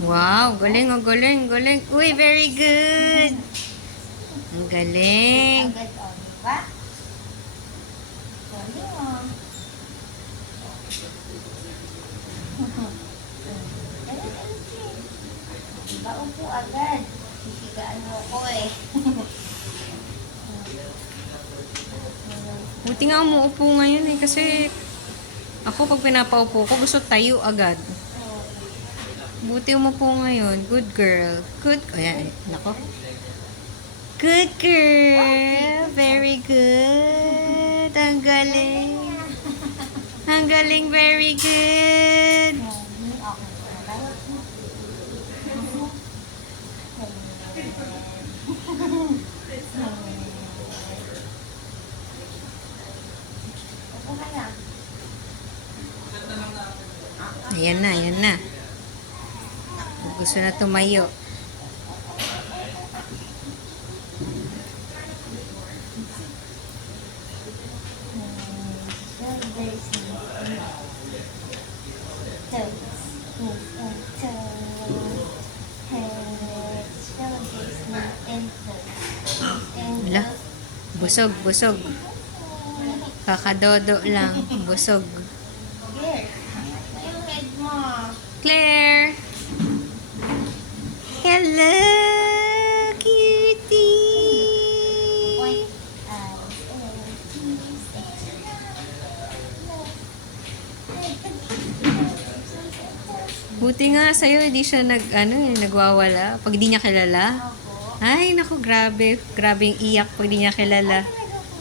Wow, galing, oh, galing, galing. Uy, very good. Ang galing. Agad, o, diba? Galing, o. Diba, upo agad. Sisigaan mo ko eh. Buti nga umuupo ngayon eh. Kasi ako pag pinapaupo ko, gusto tayo agad. Buti umupo ngayon. Good girl. Good. Ayan. Nako. Good girl. Very good. Ang galing. Ang galing. Very good. Ayan na, ayan na. Gusto na tumayo. Wala. Busog, busog. Kakadodo lang. Busog. Claire! Hello, cutie! Buti nga sa'yo, hindi siya nagwawala. Pag di niya kilala. Ay, naku, grabe. Grabing iyak pag di niya kilala.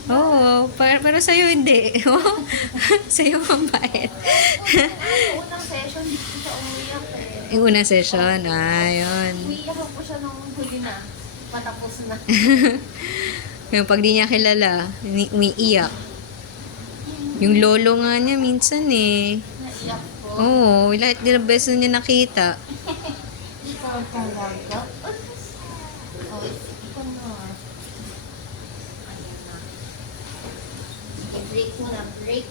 Oo, pero sa'yo hindi. Sa'yo mabait. Unang session, hindi ko siya umiyak eh. Yung unang session, ayun. Umiyak po siya nung huli na. Patapos na. Yung pag di niya kilala, umiiyak. Yung lolo nga niya minsan eh. Naiyak po. Oo, lahat nila beses na niya nakita. Ikaw ang tanggap. Oh, ikaw na. Ayan na. Okay, break muna. Break.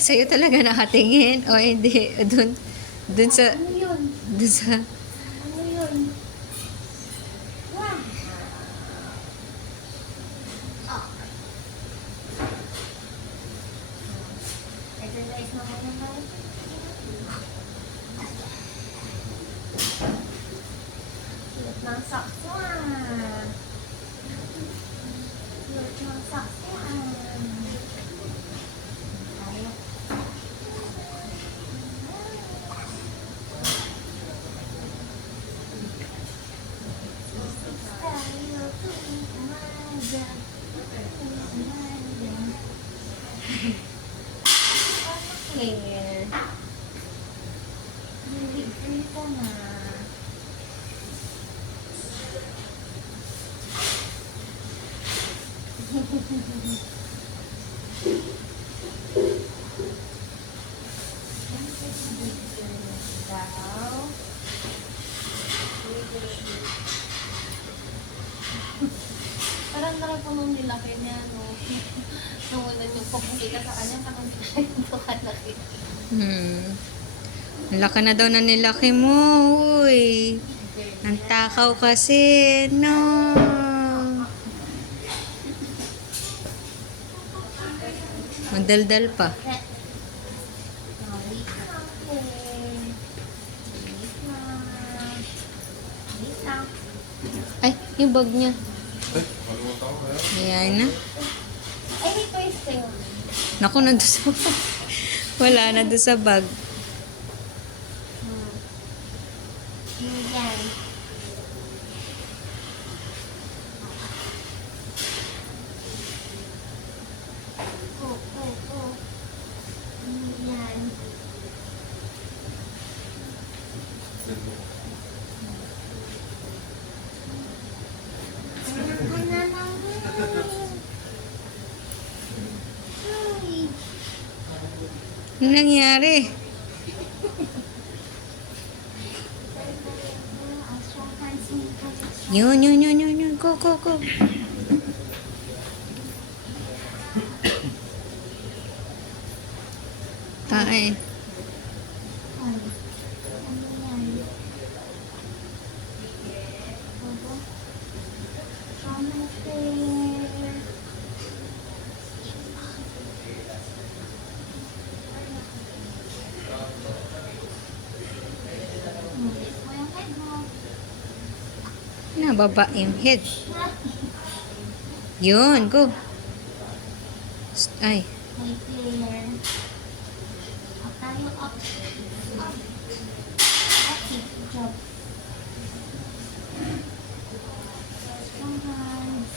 Sa'yo talaga nakatingin. O hindi, dun sa, Ano yun? dun sa, Ano yun? Wow. Oh. Exercise na muna tayo. Suot ng socks mo ah. Suot ng socks mo ah. Tayo. Tayo tuwing umaga. Hair. Libre ka na. Daw. Parang nakapunong nilaki niya, no? Nung una yung pagpuli ka sa kanya, parang ito kalaki. Laki na daw na nilaki mo. Uy. Ang takaw kasi. No. Magdaldal pa. Wait lang. Ay, yung bag niya. Ay, kalimutan ko kaya. Ayan na. Ay, may toys kayo. Naku, nandun sa bag. Wala, nandun sa bag. Yan. Oh. Yan. Ano nangyari? Yun. Go. Ay. Nababa yung head. Yun, go. Ay. May player. Tayo up. Okay, good job. Strong hands.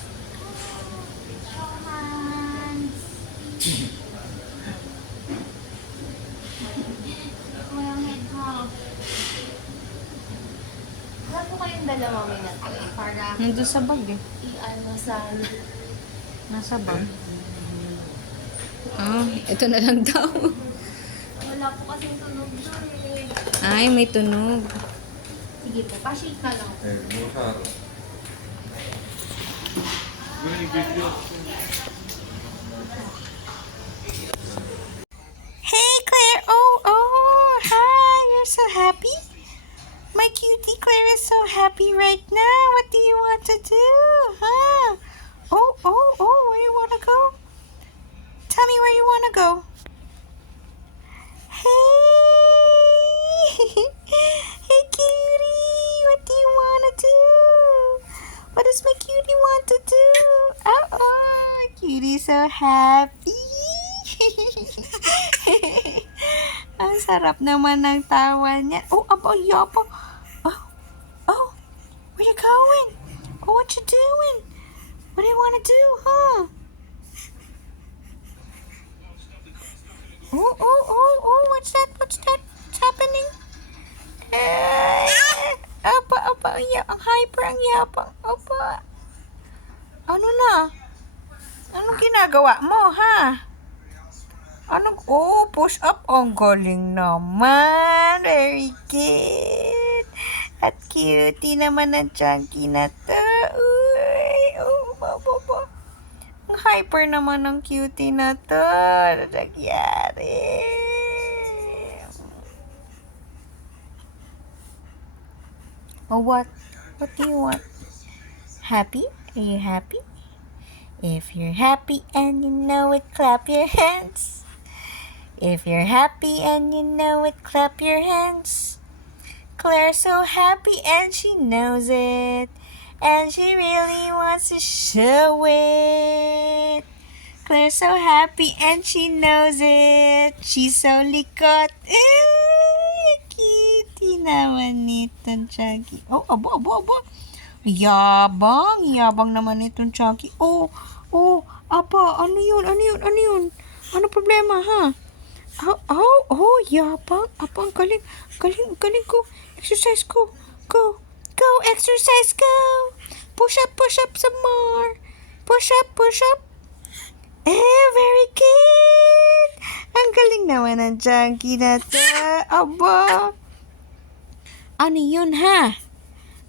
Strong hands. Ito yung head mo. Wala po kayong dalawa minute para Nandun sa bag eh. i-ano sa... Nasa bag. Ah, ito na lang daw. Wala po kasing tunog doon eh. Ay, may tunog. Sige po, pa-shake ka lang. Eh, mukha. May video. Hey, Claire. Oh, hi. You're so happy? My cutie Claire is so happy right now. What do you want to do? Huh? Oh, where you want to go? Tell me where you want to go. Hey. Hey, cutie. What do you want to do? What does my cutie want to do? Oh, cutie so happy. Ang sarap naman ng tawa niya. Oh, yapa. Oh, where you going? Oh, what you doing? What do you want to do, huh? Oh, what's that? What's happening? Apa, ang hyper, ang yapang. Apa. Ano na? Anong ginagawa mo, ha? Push up. Ang galing naman. Very good. At cutie naman ng chunky na to. Uy, baba. Ang hyper naman ng cutie na to. Ano nangyari? Oh, what? What do you want? Happy? Are you happy? If you're happy and you know it, clap your hands. If you're happy and you know it, clap your hands. Claire's so happy and she knows it. And she really wants to show it. Claire's so happy and she knows it. She's so likot. Kitty naman nitong Chunky. Oh, abo. Yabang naman nitong Chunky. Oh, apa, ano yun? Ano problema, ha? Yabang. Apa, ang galing ko. Exercise ko. Go, exercise, go. Push up some more. Push up. Very good. Ang galing naman ng Chunky na to. Aba. Ano yun, ha?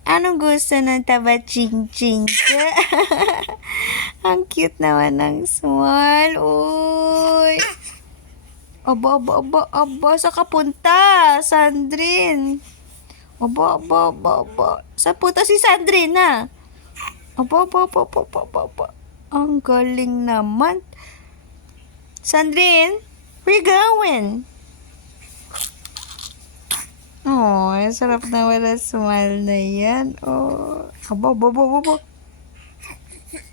Anong gusto ng taba-ching-ching ka? Ang cute naman ng small. Uy. Aba. Saan ka punta, Sandrine? Aba. Saan punta si Sandrine, ha? Aba. Ang galing naman. Sandrine, where you going? Oh, sarap na wala smile na yan. Oh, abo, abo, abo, abo.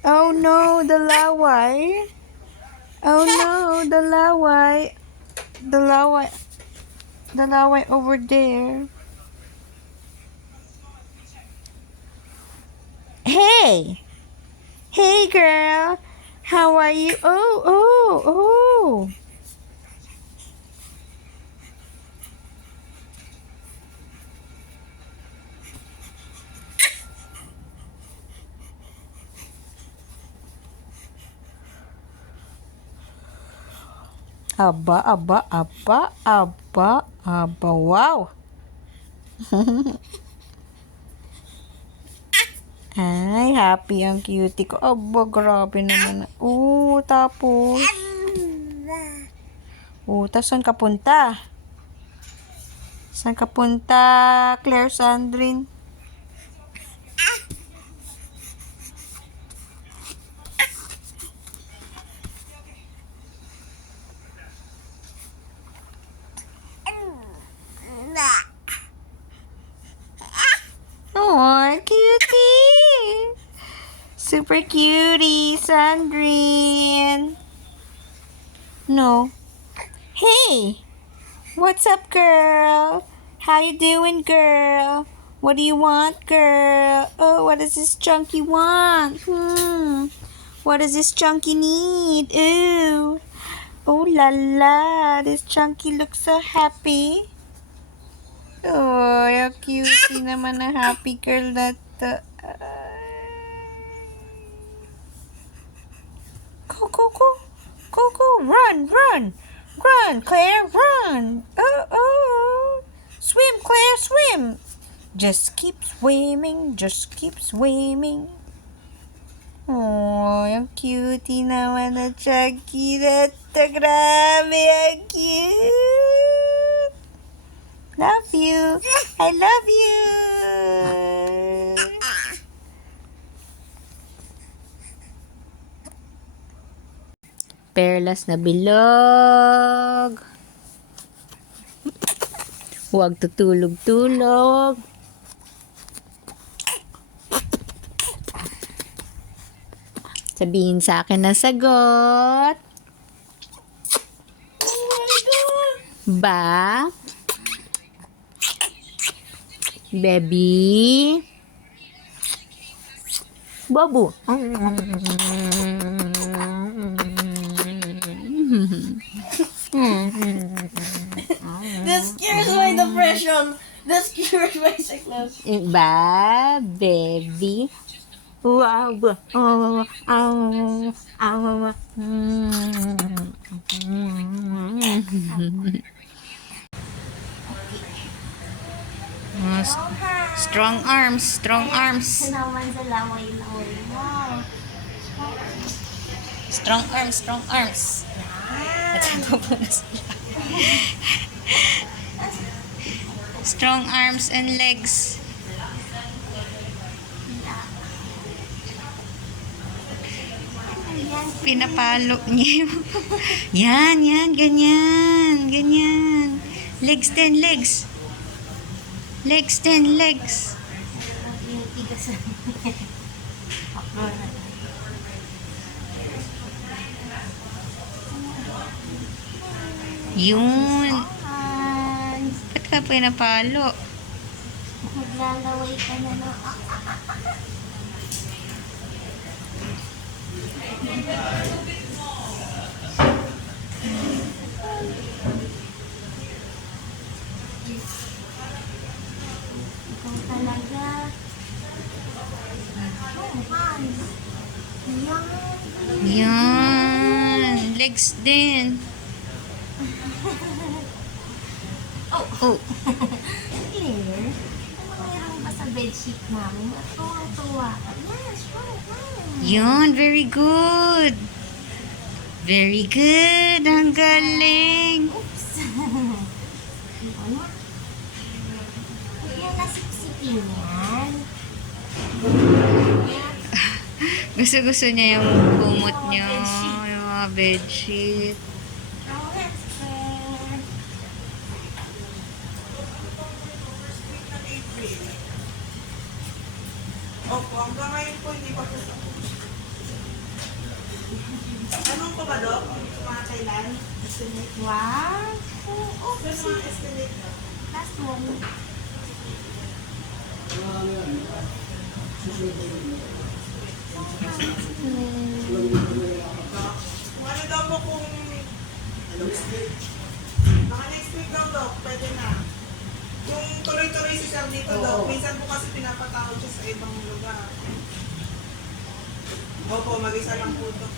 Oh no, the laway. Oh no, the laway. The laway. The laway over there. Hey! Hey girl! How are you? Oh, oh, oh! Aba, aba, aba, aba, aba, wow! Ay, happy ang cutie ko. Aba, grabe naman. Tapos. Tas saan ka punta? Saan ka punta, Claire Sandrine? Oh, cutie! Super cutie, Sandrine. No. Hey! What's up, girl? How you doing, girl? What do you want, girl? Oh, what does this chunky want? What does this chunky need? Ooh. Oh la la, this chunky looks so happy. Oh, how cutie naman na happy girl na to. Go, go, go. Go, go, run, run. Run, Claire, run. Oh, oh. Swim, Claire, swim. Just keep swimming, just keep swimming. Oh, yung cutie naman na chunky na to. Grabe, ang cute. Love you. I love you. Perlas na bilog. Huwag tutulog-tulog. Sabihin sa akin na sagot. Ba? Baby? Babu? This cures my depression. This cures my sickness. Ba, baby? Wow. Oh, oh, oh. Strong arms, strong arms. Naman sa laway-laway mo. Strong arms, strong arms. At ito po na sila. Strong arms and legs. Pinapalo niya yung... Yan, yan, ganyan, ganyan. Legs din, legs. Legs din, legs. Yung tigas na. Upload na. Yun. Ba't ka pinapalo? Maglalaway ka na no. Ikaw talaga. Oh, hands. Yan. Yan. Legs din. Oh. Claire, ano mayroon ba sa bedsheet namin? Matuwa-tuwa ka. Yes, right. Yun, very good. Very good. Ang galing. Oops. Ano? Huwag mo nasipsipin yan. Gusto niya yung kumot niya. Yung mga bedsheet. Oh, that's Claire. Opo, hanggang ngayon po hindi pa po tapos. Anong pa ba, Dok? Mga kailan? Estimate? Wow! Oo, Ano mga estimate na? last one. Kung ano daw po kung... Mga next week daw, Dok, pwede na. Kung tuloy-tuloy si Sir dito, Dok, minsan po kasi pinapatawag siya sa ibang lugar. Opo, mag-isa lang po, Dok.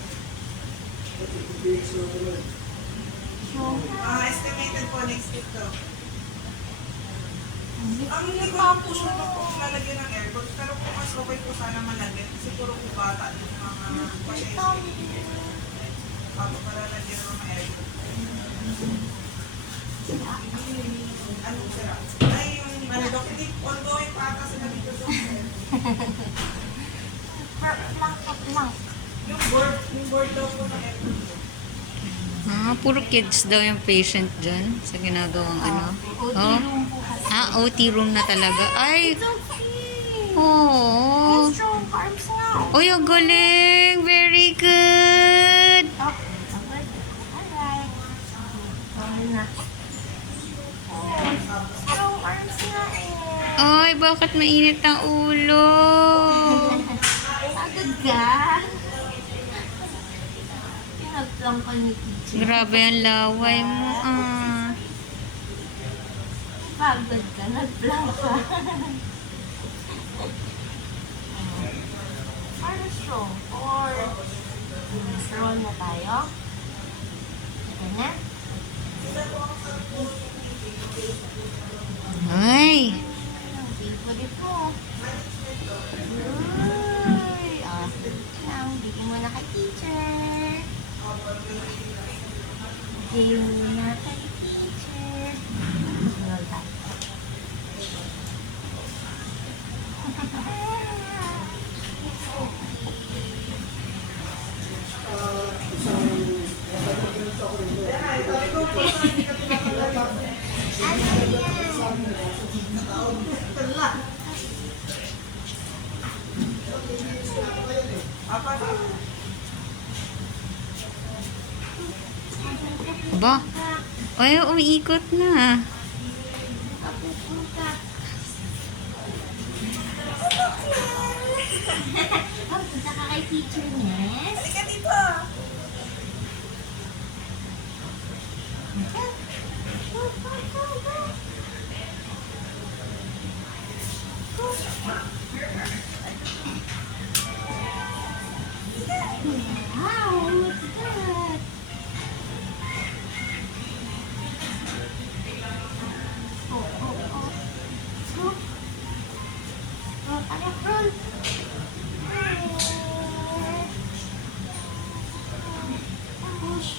Estimated po next week, Dok. Ang hindi ko lang po sure na po kung lalagyan ng aircon, pero kung mas okay po sana malagyan, kasi puro po bata yung mga pasyente. Bago para lagyan ng mga aircon. Anong sira? Ay, yung ano, Dok, hindi ongoing pa ata sila dito, Dok. Plank. Yung board daw po ng aircon. Puro kids daw yung patient dyan sa ginagawang ano. OT Oh. room po kasi. OT room na talaga. Ay, It's okay. oh. Strong arms now. Uy, ang galing. Very good. Oh, okay. Alright. Okay na. Oh, strong arms nga eh. Ay, bakit mainit ang ulo? Agad ka. Pinagplang ka ni teacher. Grabe ang laway mo. Pagod ka, nagplang ka. Para strong. Or, roll na tayo. Ito na. Ay. Favorite mo. Uy. Lang, bigyan mo na kay teacher. Bigyan mo na kay teacher. Roll tayo. Ba? Ay, umiikot na. Punta ka kay teacher Ness. Halika dito! Wow, what's that? Roll, anak, roll. Push.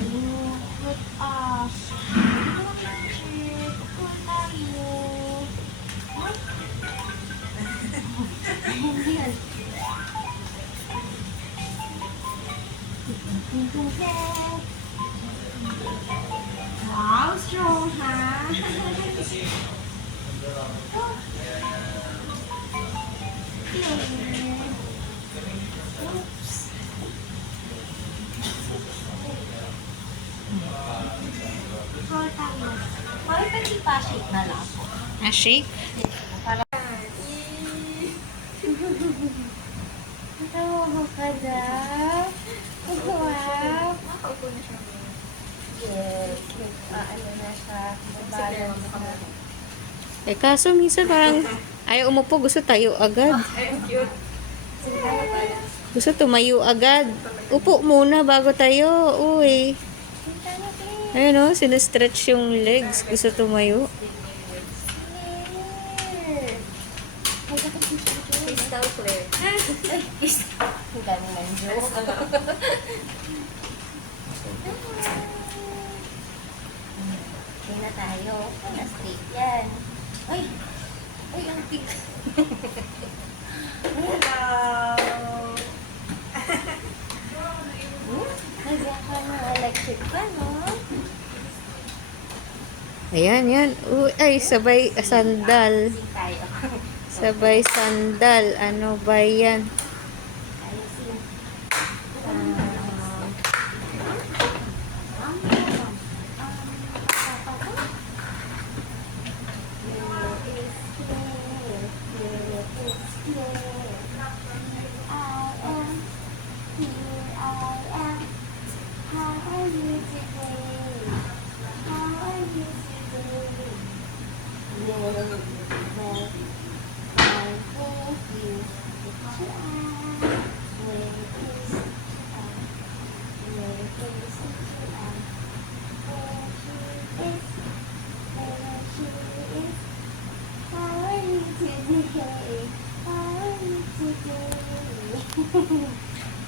Ayun, put up. Pull tayo. Hindi yan. Wow, strong, ha? Oops. Roll tayo. Bakit hindi pa shake na lang po? Shake? Para... Ito, ka na. Wow. Makaupo na siya. Yes. Ano na siya. Balance na. Kaso minsan parang ayaw umupo, gusto tayo agad. Gusto tumayo agad. Upo muna bago tayo. Uy. Ayun o, sinestretch yung legs. Gusto tumayo. Crystal clear. Ang dami ng joke. Okay na tayo. Na straight yan. Ay! Ay, ang pig. Nagyan ka ng electric pa, no? Ayan, yan. Uy, ay, sabay sandal. Tayo. Sabay sandal. Ano ba yan? Ayusin.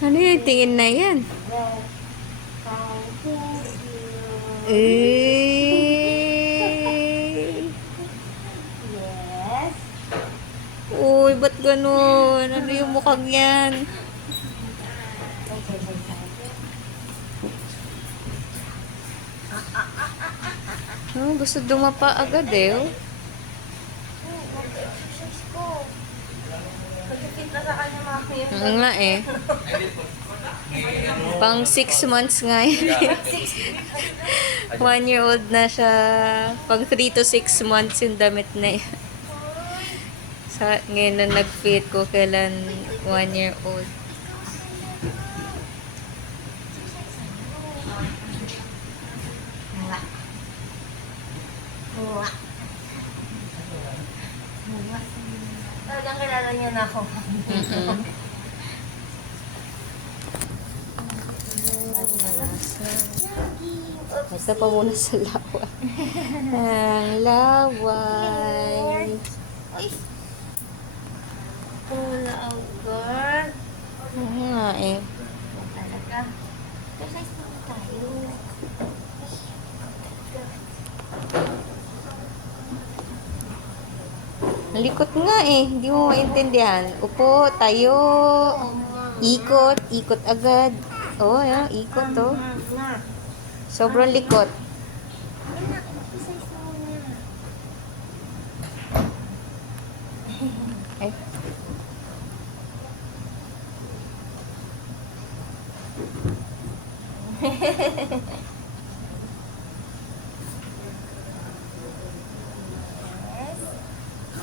Ano yung tingin na yan? Eh. Yes. Uy, ba't ganun? Ano yung mukhang yan? Gusto dumapa agad eh. Oh. Mag-exercise ko. Pagkikit na sa kanya mami yun. Oo nga eh. Pang 6 months nga yan. 1-year-old na siya. Pang 3 to 6 months yung damit na yan. Sa, ngayon na nag-fit ko kailan 1-year-old. Talagang kilala niya na ako. Mm-mm. Ito pa muna sa laway. Ang laway. Ay! Pula agad. Oo nga eh. Talaga. Exercise pa tayo. Ang likot nga eh. Hindi mo maintindihan. Upo, tayo. Ikot, ikot agad. Oh, yeah, ikot oh. Sobrang likot. Exercise mo muna. Ay.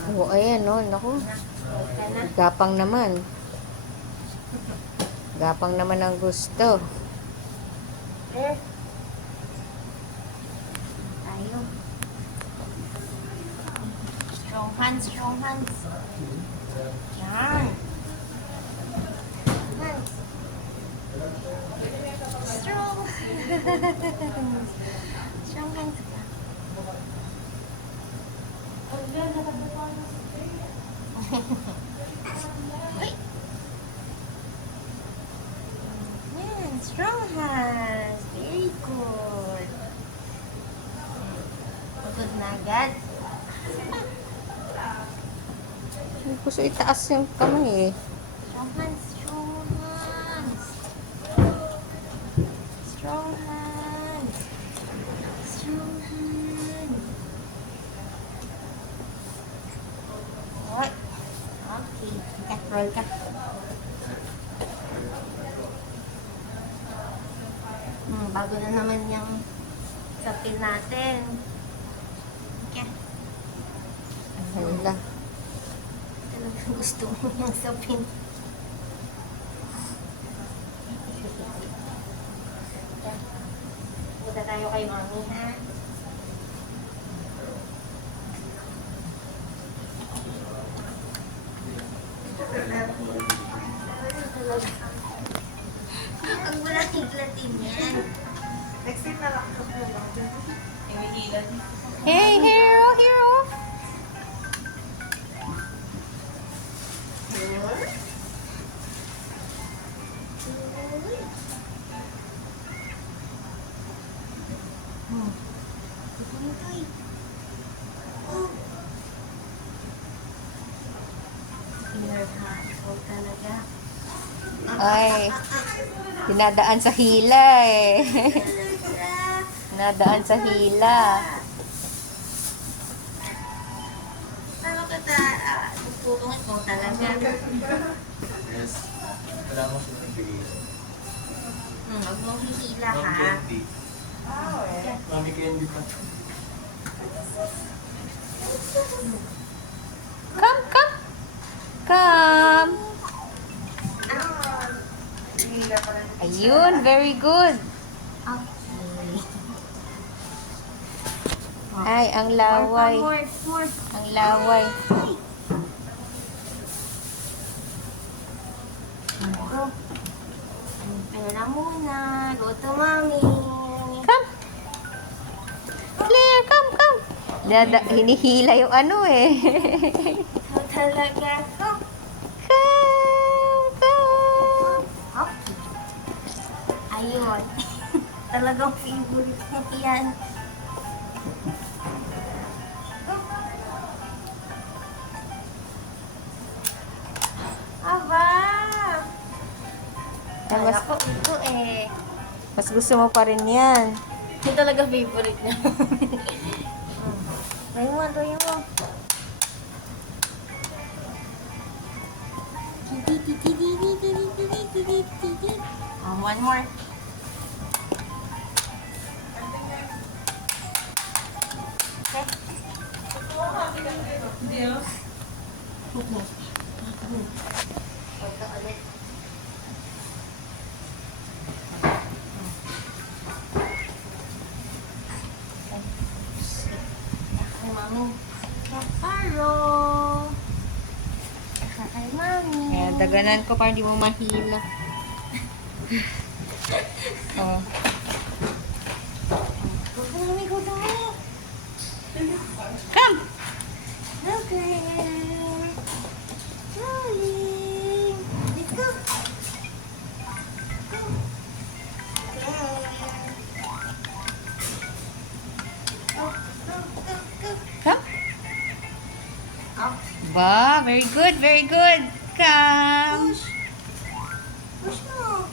Oh, ayan oh. Naku. Gapang naman. Gapang naman ang gusto. Eh. Tayo. Strong hands, strong hands. Yan. Hands. Strong. Strong hands ka. Ay. Yan, strong hands. Very good. Pagod na agad. Hindi ko sa itaas yung kamay eh. Strong hands, strong hands. Strong hands. Strong hands. Alright. Okay. Ika, roll ka. Bago na naman yung sapin natin. Ika. Hala. Talagang gusto mo yung sapin. Punta tayo kay mami, ha? Ang bulat-iglatin yan. Next time na lang. Hey, hero, hero. Inner handful talaga. Ay, dinadaan sa hila eh. Dinadaan sa hila. Ano ka ta? pungit mo talaga. Yes. Wala mo siya ng bigay. Huwag mong hihila Ma'am ha. Candy. Ah, eh. Mami Candy pa. Come, come. Come. Ayun, very good. Ay, ang laway. More. Ang laway. Ayan na muna. Go to mommy. Come. Claire, come, come. Hinihila yung ano eh. Ikaw talaga. Go. Come, come. Okay. Ayun. Talagang favorite mo yan. Aba! Ay, Kaya ko ito eh. Mas gusto mo pa rin yan. Ito talaga favorite niya. Tuloy mo. One more. Okay. Ito ulit. Kay mami. Paro. Kay mami. Kaya daganan ko para hindi mo mahila. Oh. Go to mami, go to mami. Come! Okay. Darling. Let's go. Go. Go, go, go, go. Come. Up. Ba, very good, very good. Come. Push. Push mo.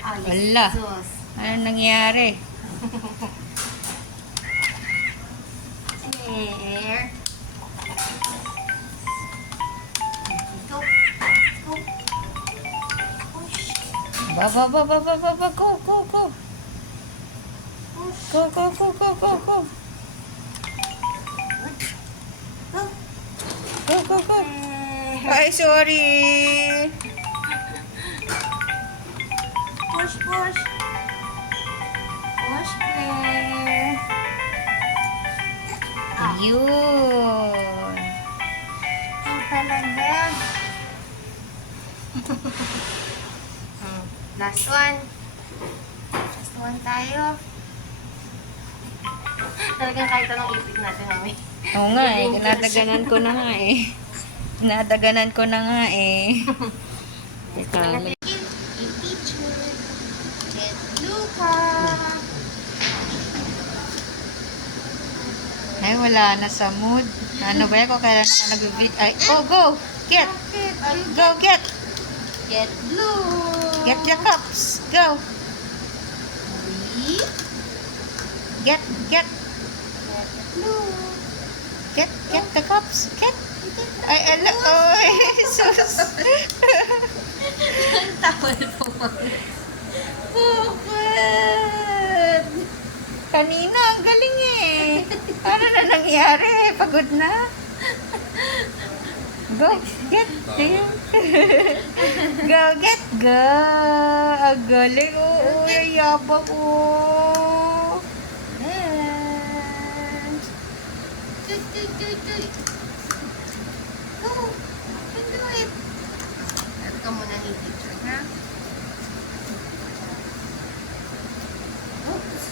Ay, Wala. sus. Ano nangyari? There. Go. Go. Push. Ba, ba, ba, ba, ba, ba, ba. Go, go, go. Push. Go, go, go, go, go, go. Go. Go, go, go. Ay, sorry. Push, push. Push, Claire. Yun. Ito talaga. Last one. Last one tayo. Talagang kahit anong ipit natin, mami. Oo nga eh, kinadaganan ko na nga eh. Kinadaganan ko na nga eh. Teka, Yung teacher. Get Luca. ay wala na sa mood. Ano ba yan kung kailan ako nag-video? Ay, oh, go! Get! Go, get! Get blue. Get the cups! Go! Three. Get, get! Get blue. Get the cups! Get! Ay, ala, oh, Jesus! Tawal po, mami. Bakit? Kanina, ang galing eh. Ano na nangyari? Pagod na? Go, get, go, get, go. Ang galing, oo, yabang, oo. Dance. Do. Go. You can do it. At ka muna ni teacher, ha? Oops.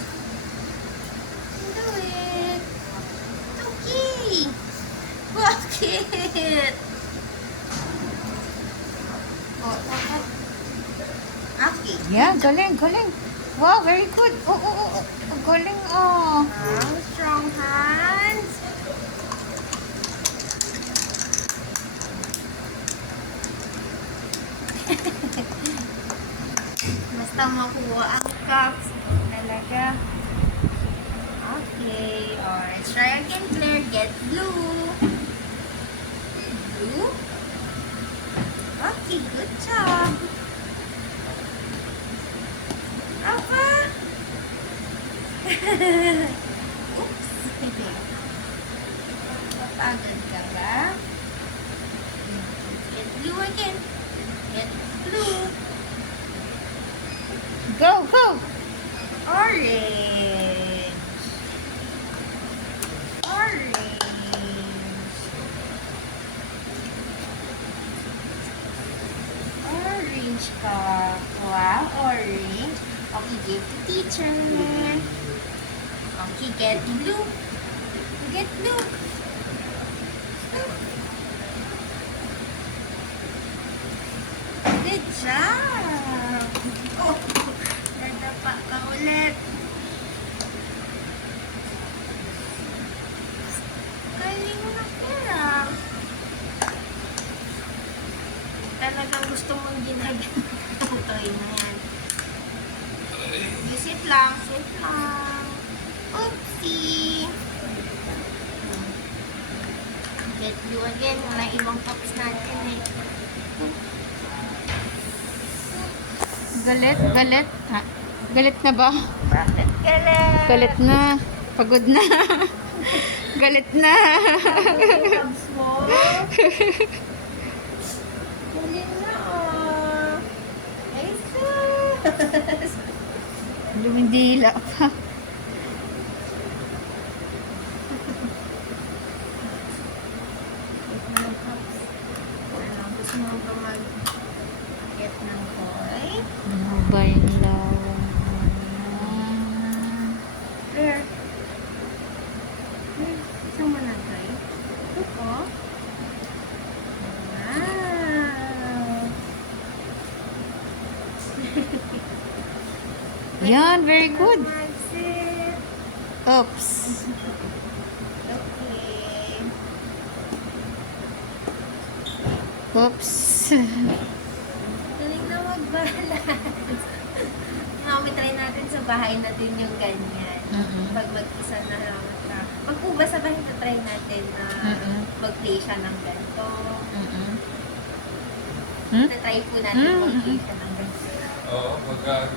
You can do it. Okay. Bakit? Oh. Okay. Yeah, galing, galing. Wow, very good. Oo, ang galing, oh. Strong hands. Basta makuha ang cups. talaga. Okay. Or, let's try again, Claire. Get blue. Blue. Okay, good job. Apa? Oops. Napagod ka ba? Get blue again. Get blue. Go, go! Orange. Orange. Orange ka. Wow, orange. Okay, give to teacher. Okay, get blue. Get blue. Good job. Oh, nadapa ka ulit. Galing mo na pera. Talagang gusto mong ginagawa ang toy na yan. Sit lang, sit lang. Oopsie. Get blue again. Walang ibang pops natin eh. Galit, galit. Ha? Galit na ba? Bakit galit? Galit na. Pagod na. Galit na. Tabs mo. Galing na oh. Ay, sus. Lumindila pa. Ano, gusto mo ba mag-get ng toy? Ano ba yung lawang? Where? Gusto mo ng toy? Ito po. Wow! Yan, very good. Mag-sit. Oops. Okay. Oops. Galing na mag-balance. Try natin sa bahay natin yung ganyan. Pag mag-isa na lang na. Pag uba sa bahay, try natin na mag-play siya ng ganito. Try po natin mag-play siya ng ganito. Oo, pagka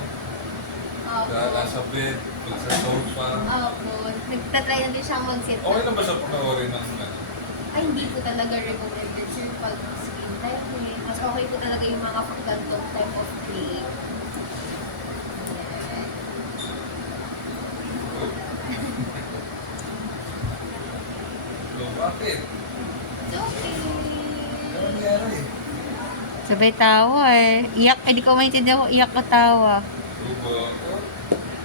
nasa bed, pag sa sofa. Opo. Nagtatry natin siyang mag-sit. Okay na ba siya panoorin ng Ay, hindi po talaga recommended sir pag screen time eh. Mas okay po talaga yung mga ganitong type of play. So, bakit? It's okay. Ano nangyari? Sabay tawa eh. Iyak, eh di ko maintindihan kung iyak ka tawa. Tubo ako.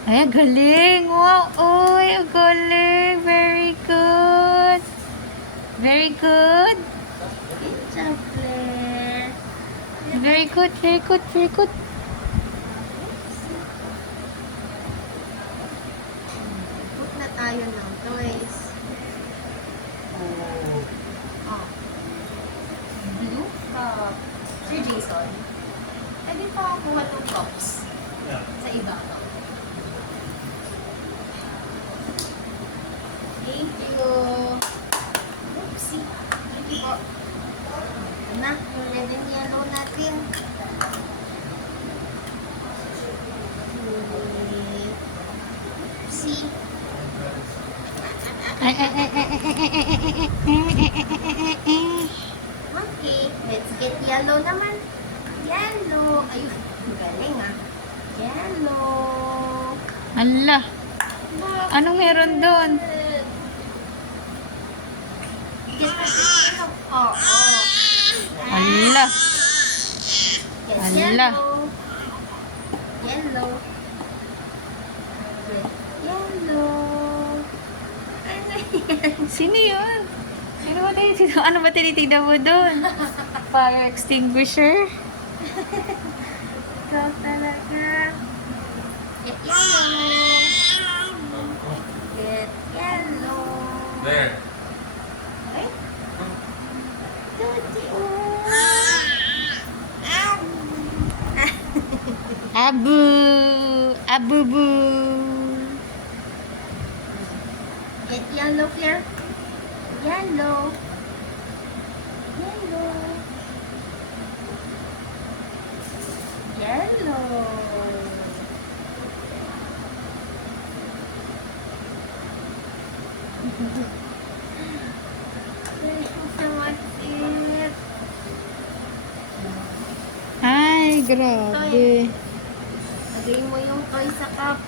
Ay, ang galing! Wow! Uy, ang galing! Very good! Very good! Good job, Claire. Very good, very good, very good. Put na tayo ng toys. Oh. Blue cup. Sir Jason, pwede pa ako kuha ng cups sa iba. Thank you. Oopsie. Thank you po. Ito na, yung red and yellow natin. Oopsie. Okay, let's get yellow naman. Yellow. Ayun, ang galing ah. Yellow. Ala, anong meron doon? Get the yellow. Oh, oh. Ala, Yes, Ala. yellow. Yellow. Get yellow. Ano yan? sino yun? Ano ba tinitignan mo doon? Fire extinguisher? Ikaw talaga. Get yellow. Get yellow. There. Ay. Tuti. Oh. Abu! Abubu! Get yellow, Claire. Yellow. Yellow. Yellow. What's it? Ay, grabe. Lagay mo yung toy sa cup.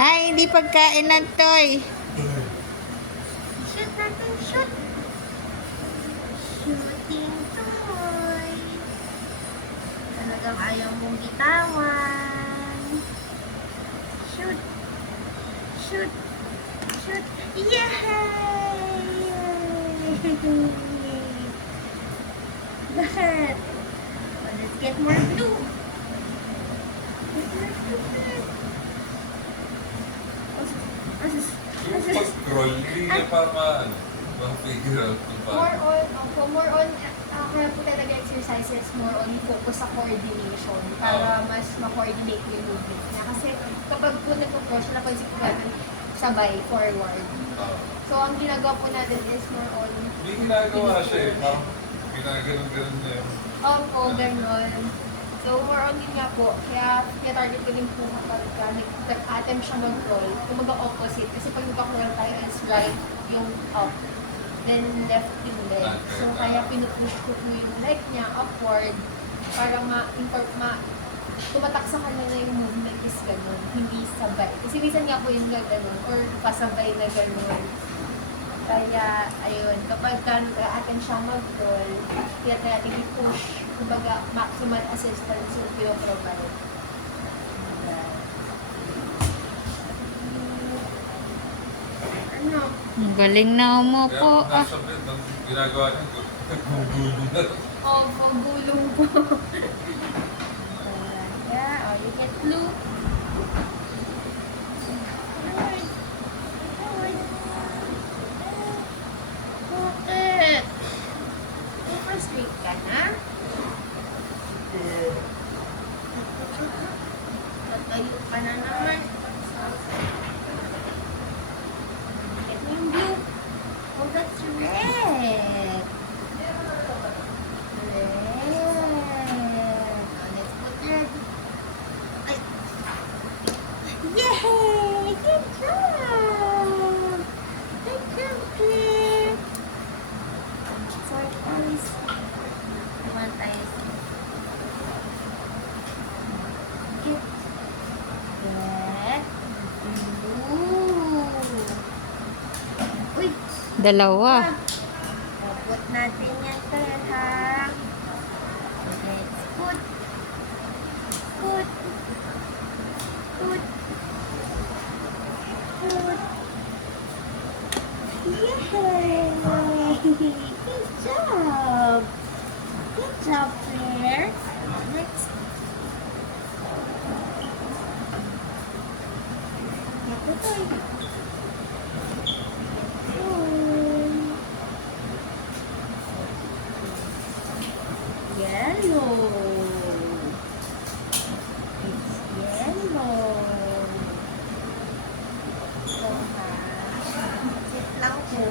Ay, hindi pagkain ng toy. Shoot natin, shoot. Shooting toy. Talagang ayaw mong bitawan. Shoot. Shoot. Shoot. Yay! Lahat. Well, let's get more blue. Get more blue. Pag-scroll, hindi niya pa ma-figure out kung paano. More on, kaya po talaga exercises, more on focus sa coordination para mas ma-coordinate yung movement niya. Kasi kapag po nagpo-push, napansin ko natin sabay, forward. So, ang ginagawa po natin is more on, Hindi ginagawa siya eh. Parang ginaganon-ganon niya yung... opo, ganon. So, more on yun nga po. Kaya target ko din po kapag nag-attempt siya mag-roll. Kumaga opposite. Kasi pag nag-roll tayo is right yung up. Then left yung leg. So, kaya pinupush ko po yung leg niya upward para tumatak sa kanya na yung movement is gano'n. Hindi sabay. Kasi minsan nga po yung gano'n or pasabay na gano'n. Kaya, ayun, kapag nag-attempt siya mag-roll, kaya natin i-push, kumbaga, maximal assistance yung pinoprovide. Ano? Ang galing na mo Kaya po. kung nasa bed, ang ginagawa niya, nagugulong na. Oh, gulong po. Yeah, oh, you get blue. Alright. Alright. Bakit? Frustrate ka na? Tatayo ka na naman. Get mo yung blue. Oh, that's red. Red. Oh, let's put red. Ay. Yay! Good job! Good job, Claire! Sort eyes. One eyes. Get. Get. Blue. Uy! Dalawa. Put natin yan, Claire, ha? Let's put. Put. Put. Put. Yay! Good job! Good job, Claire. Next. Ito to. Yellow. It's yellow. So, sit lang po.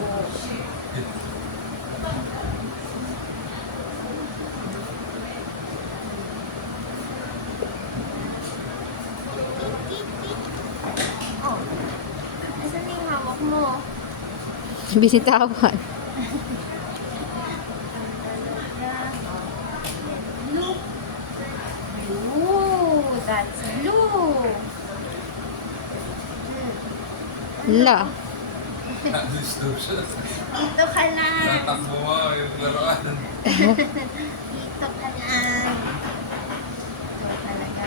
Oh, asan na yung hawak mo? Bisitawan. Blue. Blue. That's blue. La. Na-disturb siya. Dito ka lang. Tatakbo mo yung laruan. Dito ka lang. Ito talaga.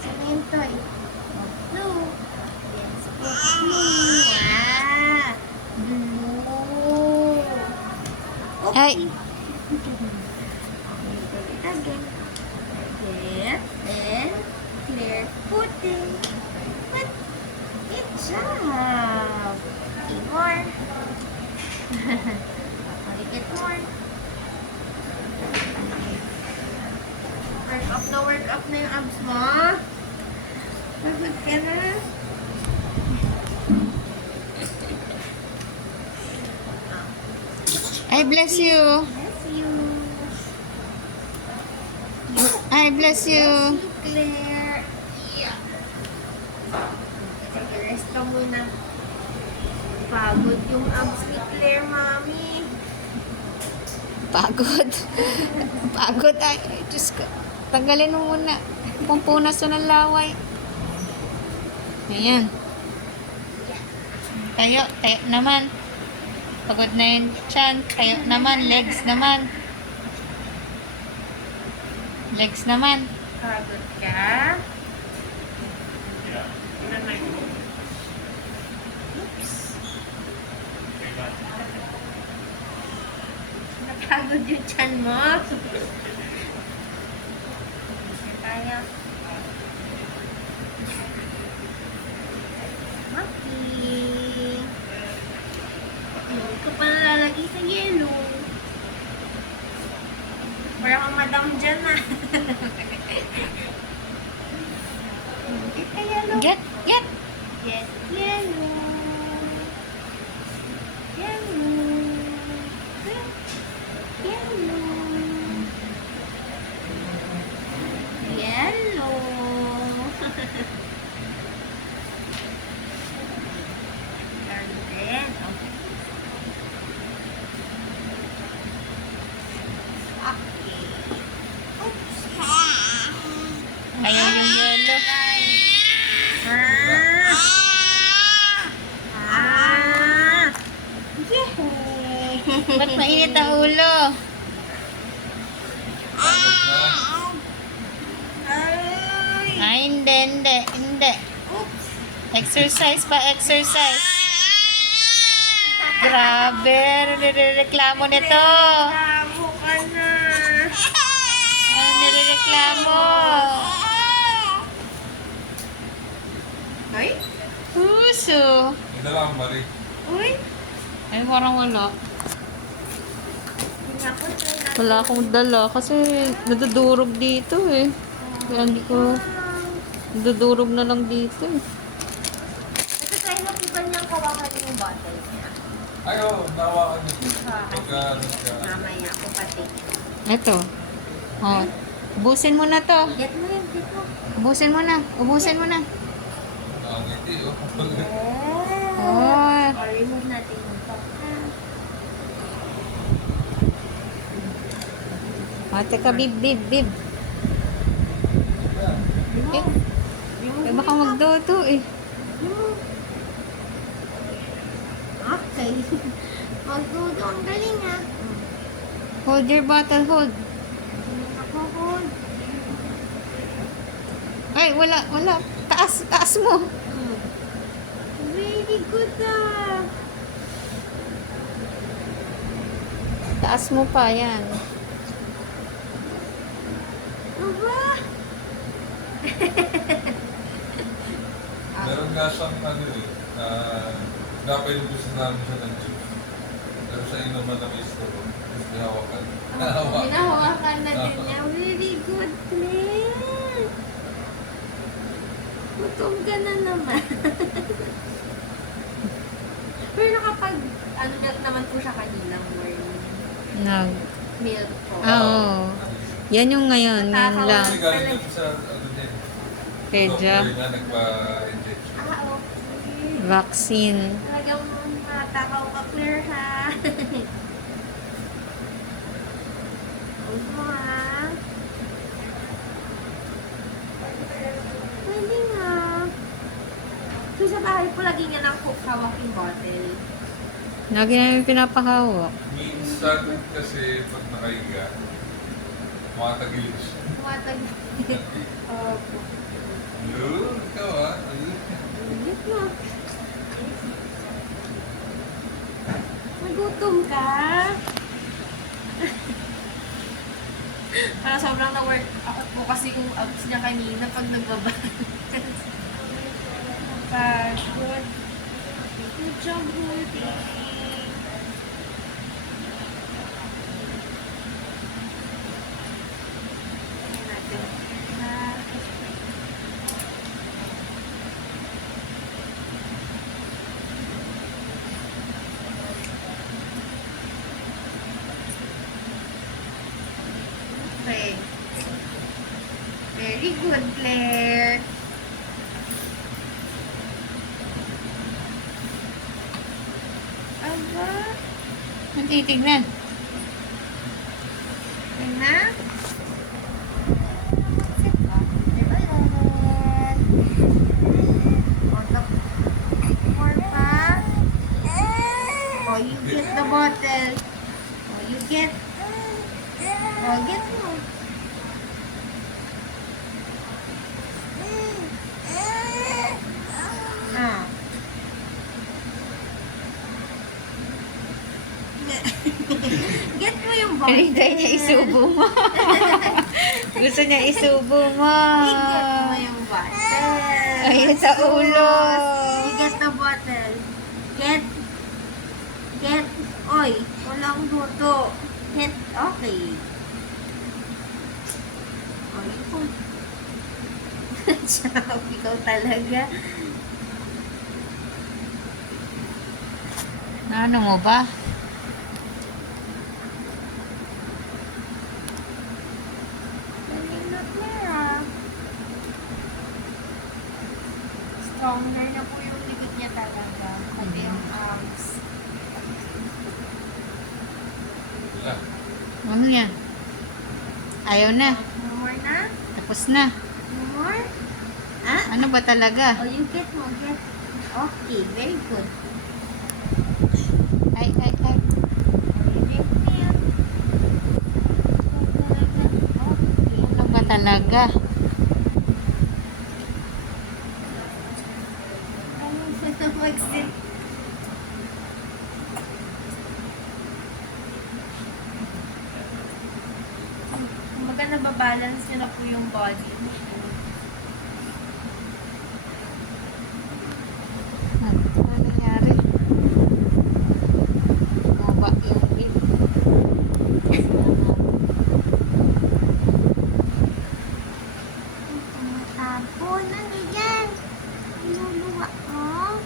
Sino yung toy? Oh, blue. Yes, blue. Ah, blue. Ay. Again. Again. And clear pudding. But good job. Okay, more. I'll get more. Work up na yung abs mo. Pagod ka na. I bless you. Bless you. I bless you. Claire. Sige, rest ka muna. Pagod yung abs ni Claire, mami. Pagod. Pagod. Ay, Diyos ko. Tanggalin mo muna. Pumpunas na ng laway. Ayan. Tayo. Tayo naman. Pagod na yun. Chan. Tayo naman. Legs naman. Legs naman. Pagod ka? Naman. Oops. Napagod yung chan mo. Tayo. Maki. Huwag ka pa nalalagay sa yelo. Para kang madam dyan ah. Get ka yelo. Get. Get. Get yelo. Yelo. Get yelo. Yelo. Ganun din. Okay. Ayaw yung yellow. Ba't mainit ang ulo? Pagod na. Ay, hindi. Exercise pa, exercise. Grabe, nirereklamo nito. Tamo ka na. Ano nirereklamo? Ay? Puso. May dala akong bari. Uy? Ay, parang wala. Hindi ako try natin. Wala akong dala kasi nadudurog dito eh. Kaya hindi ko, nadudurog na lang dito eh. Ito try na po ba niyang kawakan yung bottle niya? Ay, oo, nawakan niyo. Pagka, Mamaya ako pati. Ito. Oh. Ubusin mo na to. Get mo yun, get mo. Ubusin mo na. Ubusin mo na. nakangiti, oh. Oh. Remove natin yung top. Ate ka, bib. Eh, eh baka magdodo eh. Okay. Magdudo, ang galing ah. Hold your bottle, hold. Ako, hold. Ay, wala. Taas mo. Very good ah. Taas mo pa, yan. Aba! Meron nga siyang ano eh, dapat yung gusto namin siya ng juice. Pero sa inuman na may store, gusto niya hawakan. Hawakan. Hinahawakan na din niya. Very good, Claire. Gutom ka na naman. Pero nakapag, milk naman po siya kanina, morning. Nag. Milk po. Oo. Yan yung ngayon. Yan lang. Kasi galing na sa ano din. Pedya. Doctor na nagpa-injection. Okay. Vaccine. Talagang matakaw ka, Claire, ha? Huwag mo, ha? Pwede nga. So, sa bahay po, lagi nga ng hawak yung bottle. Lagi namin pinapahawak. Minsan kasi pag nakahiga, makatagilid siya. Tumatag. Opo. Yun, ikaw ah. Ulit mo. Nagutom ka? Parang sobrang na-work ako po kasi yung abs niya kanina pag nagbaba. Pagod. Good job, Rudy. Very good, Claire. Aba. Ang titignan. Yan na. Sit up. Ulit. More pa. Oh, you get the bottle. Oh, you get. Oh, get mo. Ah. Get mo yung bottle. Hinintay niya isubo mo. Gusto niya isubo mo. Get mo yung bottle. Ayun sa ulo. You get the bottle. Get. Oy, walang buto. Get, okay. Oy, ito. Ciao, ikaw talaga. Ano mo ba? Galing na, Clara. Stronger na po yung likod niya talaga. Pati yung arms. Wala. Ano yan? Ayaw na. More na? Tapos na. More? Ah? Ano ba talaga? Oh, you get mo, get. Okay, very good. Ay. Ano ba talaga? Mag-sit. Kumbaga nababalance nyo na po yung body. Ano nangyari? Bumaba yung bib. Tumatapon. Ano yan? Luluwa mo?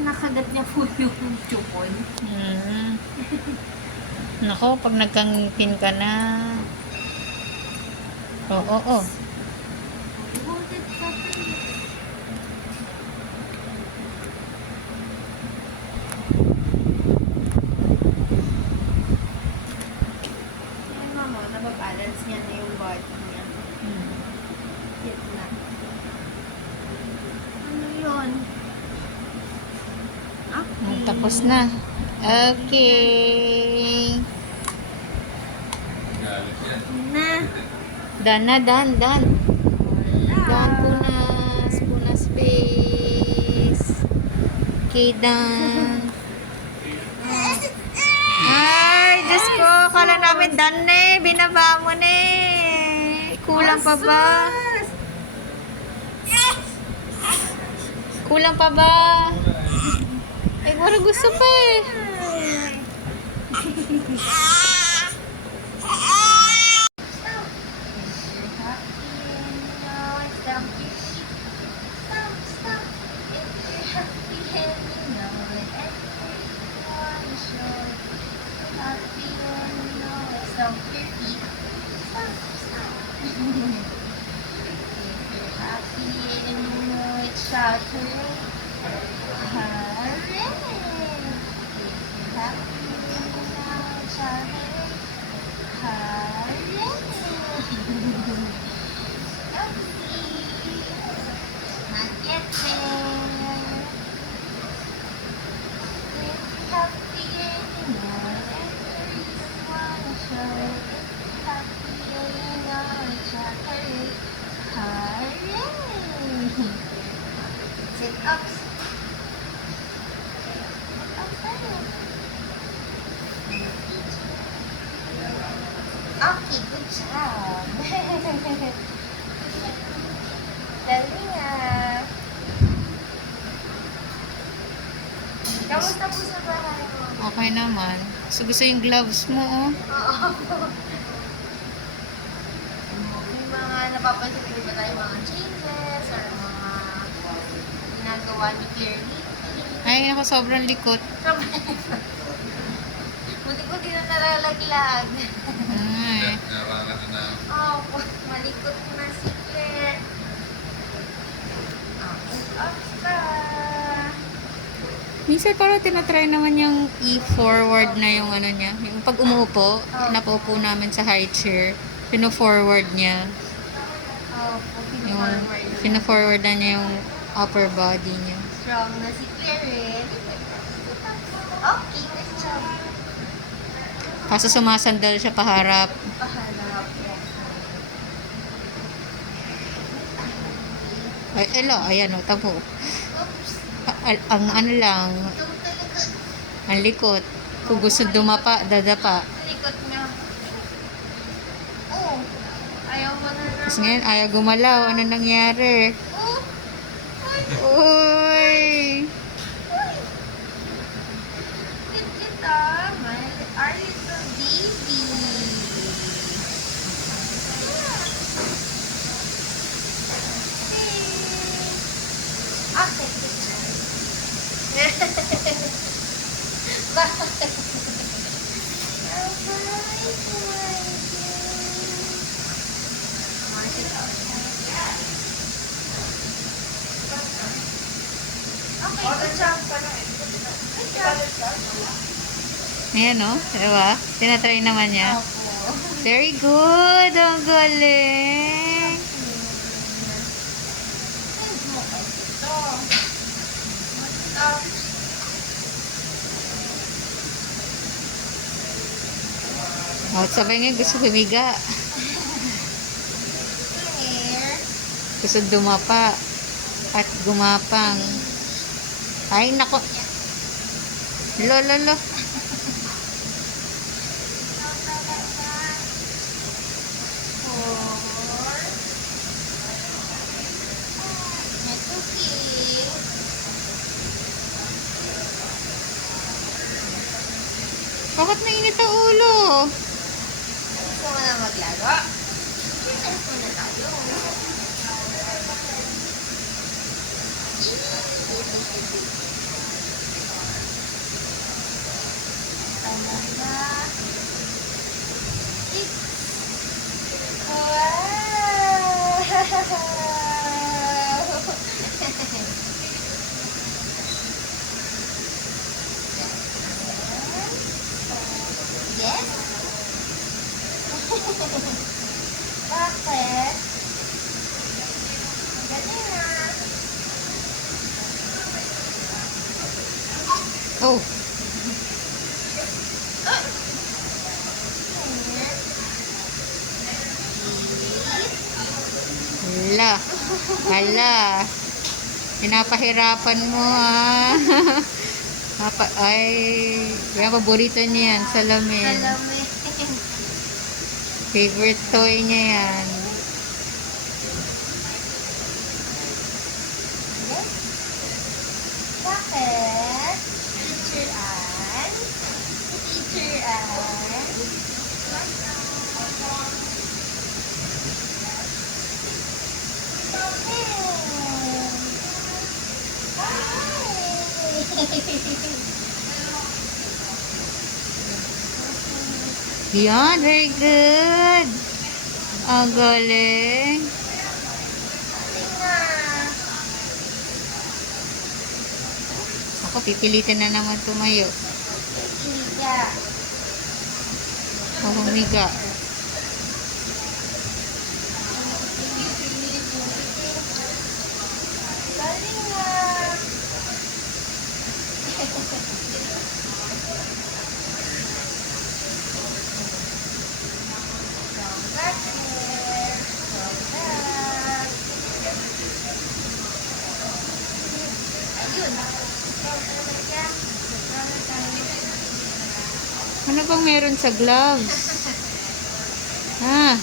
Nakagat niya po yung chupon. Nako, pag nagkangipin ka na. Oo. Butit ka pa. Yan mama, nababalance niya na yung body niya. Hit na. Ano yun? Okay. Tapos na. Okay. Galit yan. Na. Dan. Dan Wala. punas face. Okay, Dan. Ay, Diyos ko, kala namin Dan eh. Binaba mo na eh. Kulang pa ba? Kulang pa ba? Ay, parang gusto pa eh. Shout hooray! Sit-ups. Okay, good job. Galing ah. Kamusta po sa bahay mo? Okay naman. So, gusto yung gloves mo, oh. Oo. May mga napapansin ko ba tayo mga changes or mga ginagawa ni Claire lately? Ay, ako sobrang likot. Buti ko din na nalalaglag. Ay. Narangan na Oh, malikot na si Claire. Extra. Minsan parang tinatry naman yung i-forward na yung ano niya. Yung pag umuupo, napaupo namin sa high chair, pino-forward niya. Yung pino-forward na niya yung upper body niya. Strong na si Claire. Okay, good job. Kaso sumasandal siya paharap. Paharap. Ay, elo, ayan o, tabo. Oops. Ang ano lang, Ito talaga. ang likot. Kung gusto dumapa, dadapa. Likot niya. Oh. Ayaw mo na Tapos naman. ngayon, ayaw gumalaw. Ano nangyari? Oh. Ay. Uy! Cute kita. Our little baby. Okay, good job. Bakit? Okay, good job. Good job. Ayan o, diba? Tinatry naman niya. Opo. Very good! Ang galing! Send mo kasi ito. Matap. O, sabay nga gusto humiga. Claire. Gusto dumapa. At gumapang. Ay, nako. Lolo. Bakit mainit ang ulo? Gusto mo na maglaro? Alis muna tayo. Tama na. Yes? Bakit? Galing na. Oh, hala. Hala. Pinapahirapan mo ah. Ay, yung paborito niya yan, salamin. Salamin. Favorite toy niya yan. Bakit? Teacher Ann? Teacher Ann? Yan, very good. Ang galing. Ako, pipilitin na naman tumayo. Iliga. O humiga. Galing na. Ayun. Ano bang meron sa gloves? Ah,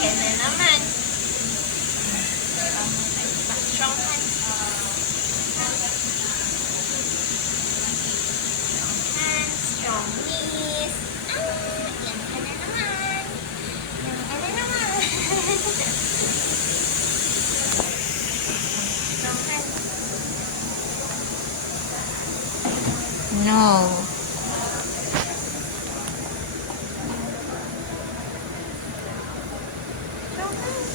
Yan na naman. Strong hands. Promise. Yan ka na naman. Yan ka na naman. Strong hand. No. Strong hand.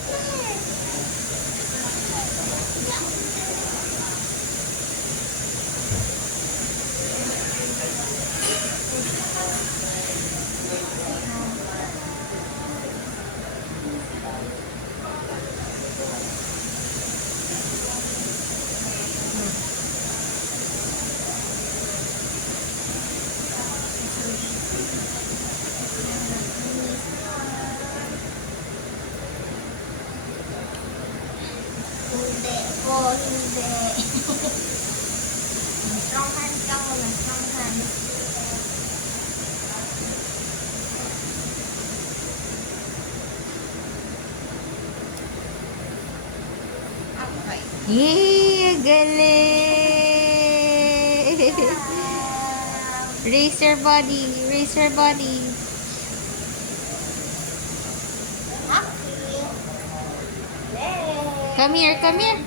Hindi po, hindi. Strong hand ka muna, strong hand. Okay. Yay! Galing! Raise your body. Raise your body. Come here. Come here.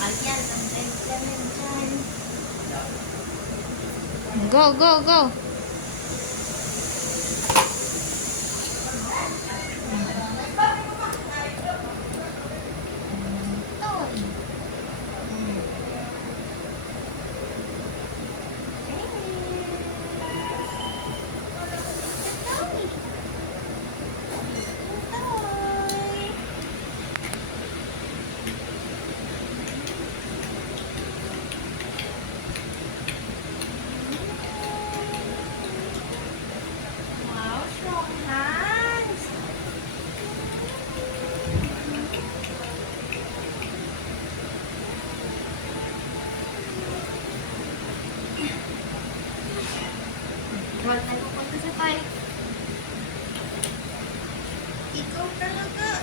Ayan, ang ganda na dyan. Go, go, go. Toy. Wow, strong hands. Roll tayo punta sa fight. Ikaw talaga.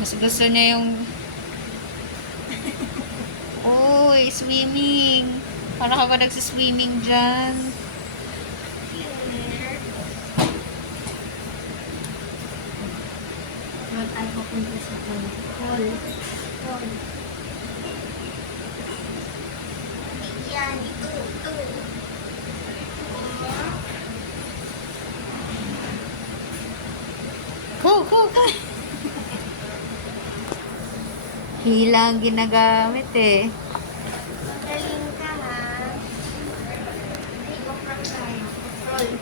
Mas gusto niya yung... Uy, swimming. Paano ka ba nagsiswimming dyan? Here. Roll tayo papunta sa fight. Roll. Roll. Yan, ito. Go, go, go. Hila ang ginagamit eh. Magaling ka, ha? Take off lang tayo. Roll.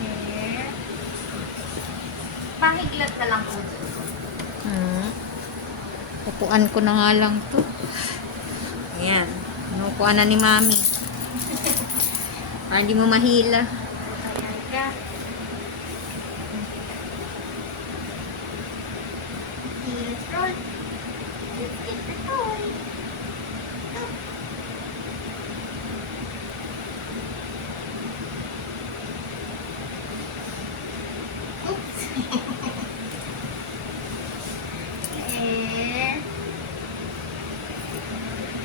Here. Pahiglat ka lang po. Upuan ko na nga lang to. Ayan. Inupuan na ni Mami. Para hindi mo mahila. Ayan ka. Let's roll. Let's get the toy. Go. Oops.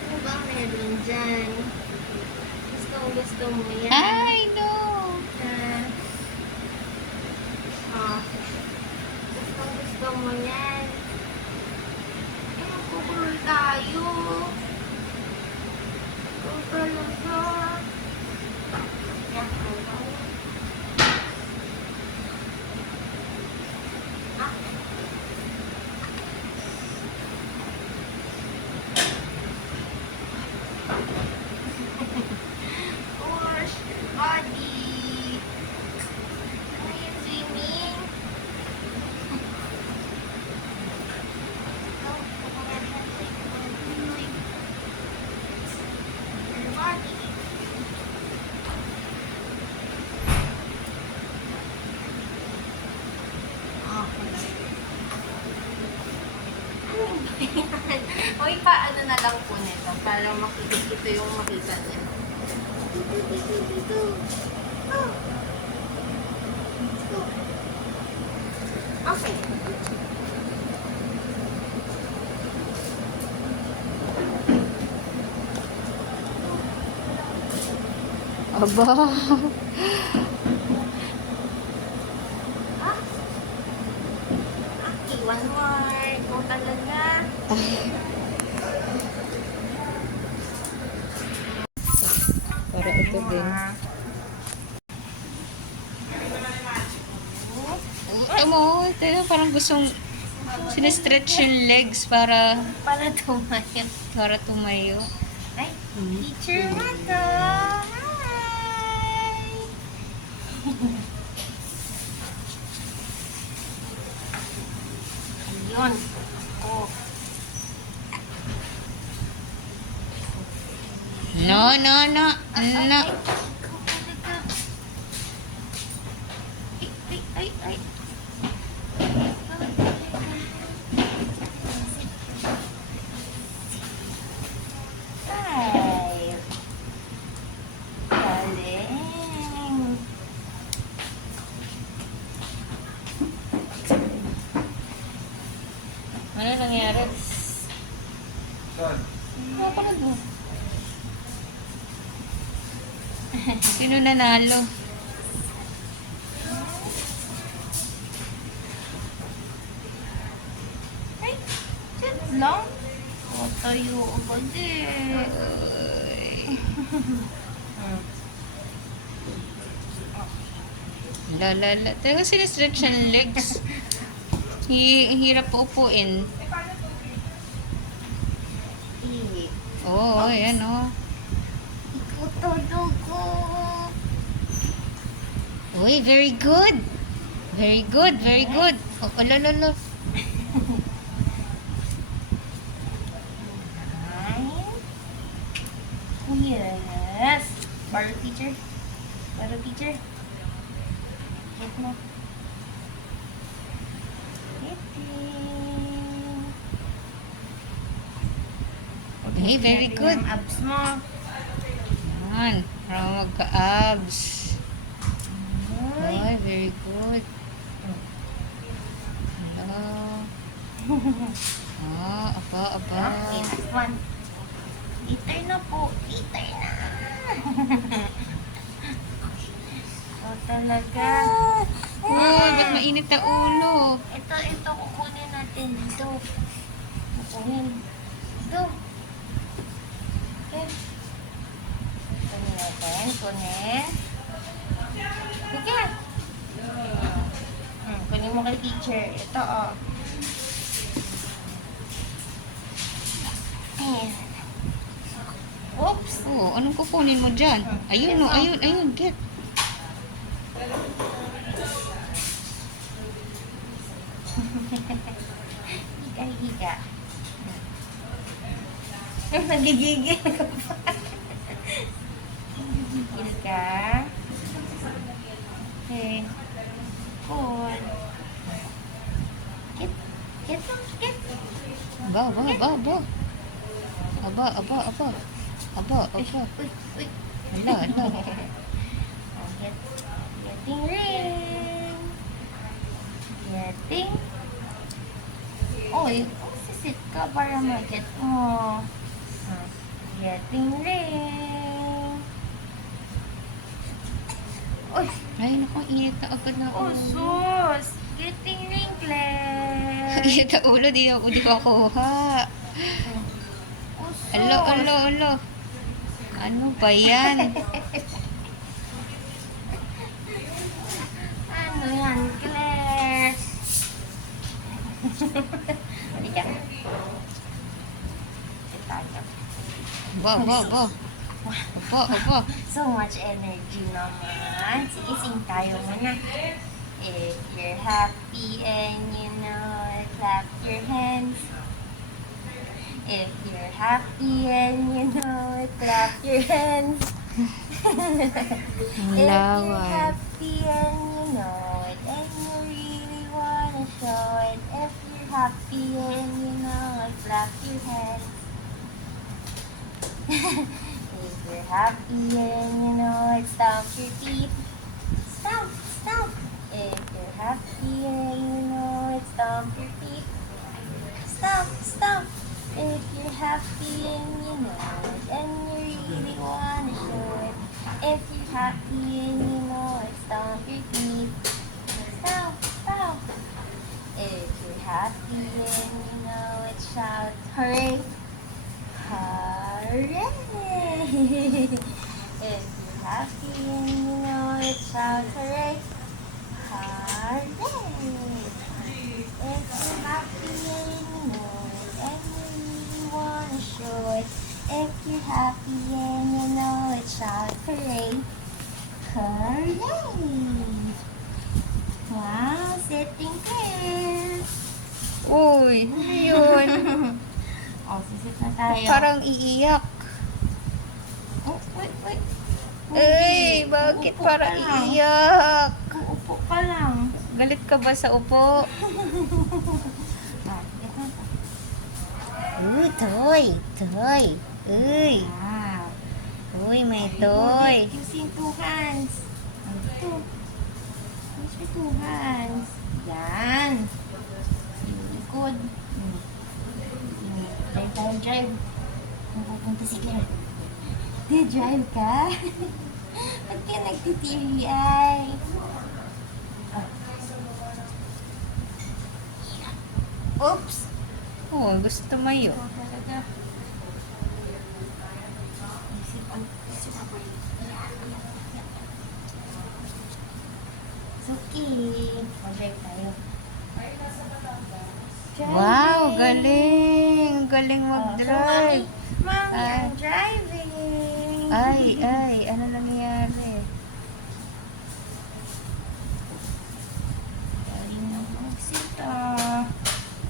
Ano ba ang meron dyan? Gusto mo yan. I know. Gusto mo yan. Eh, magkukulol tayo. Talaga. Yan, ano? Ah. Push. Ay, O ipaano na lang po nito para makikita ito yung makita niya. Okay. Aba. Okay, one more. Go talaga. Para ito din. Ay mo, ito parang gustong sinestretch yung legs para Para tumayo. tumayo. Ay, teacher na to. Hi! Ayun. Oh. No, no, no. No. Ay. Ay. Galing. Ano nangyari? Saan? Napanood mo. Sino nanalo? Ay, dyan lang. O, tayo ako din. La. Talagang sinestretch yung legs. Hirap po upuin. Oo, ayan o. Ikutulog ko. Uy, very good. Very good, very good. Oh, lolo. Yes. Borrow teacher. Get mo. Getting. Okay, very Natin good. ang abs mo. Yan, para magka-abs. Ay. Uy, very good. Hello. Aba. Okay, last one. Later na po. Later na. So, talaga. Uy, ba't mainit na ulo? Ito, kukunin natin dito. Kukunin. Dito. Okay. Kunin natin. Kunin. Sige. Kunin mo kay teacher. Ito, oh. Ayan. Oops. Oo, anong kukunin mo dyan? Ayun, get. Higa. Nagigigil ka pa. Nagigigil ka. Okay. Good. Get. Aba. Uy. Ala. Getting ring. Getting. Oy, sisit ka para mag-get mo. Getting ring. Uy, Ay, naku, init na agad na oh ulo. sus. Getting ring, Claire. Init na ulo, di ko kuha. Oh sus. Alo. Ano ba yan? Ano yan, Claire? Halika. Ba. Aba. So much energy naman. Sige, sing tayo muna. If you're happy and you know it, clap your hands. If you're happy and you know it, clap your hands. If you're Laway. happy and you know it, and you really wanna show it. If you're happy and you know it, clap clap your hands. If you're happy and you know it, stomp your feet. Stomp, stomp. If you're happy and you know it, stomp your feet. Stomp, stomp. If you're happy and you know it, and you really wanna show it. If you're happy and you know it, stomp your feet. Stomp, stomp. If you're happy and you know it, shout hooray. Hooray! If you're happy and you know it, shout hooray. Hooray! If you're happy and you know it, and you really wanna show it. If you're happy and you know it, shout hooray. Hooray! Wow, sitting there. Uy, ano yun? O, sisit na tayo. Parang iiyak. Oh, wait, wait. Ay, bakit parang iiyak? Uupo ka lang. Galit ka ba sa upo? Ah, ito. Uy, toy. Toy. Uy. Ah. Uy, may toy. Using two hands. Ito. Use your two hands. Yan. Yung likod. Drive tayo, drive. Kung pupunta si Claire. Di, drive ka? Ba't ka nagtitiri-ay? Oops! Oh, gusto tumayo. Oh, talaga. It's okay. Mag-drive tayo. Wow, galing. Galing Oh, mag-drive. so, Mommy, Ay. I'm driving. Ay, ano nangyayari? Galing na mag-sit, ah.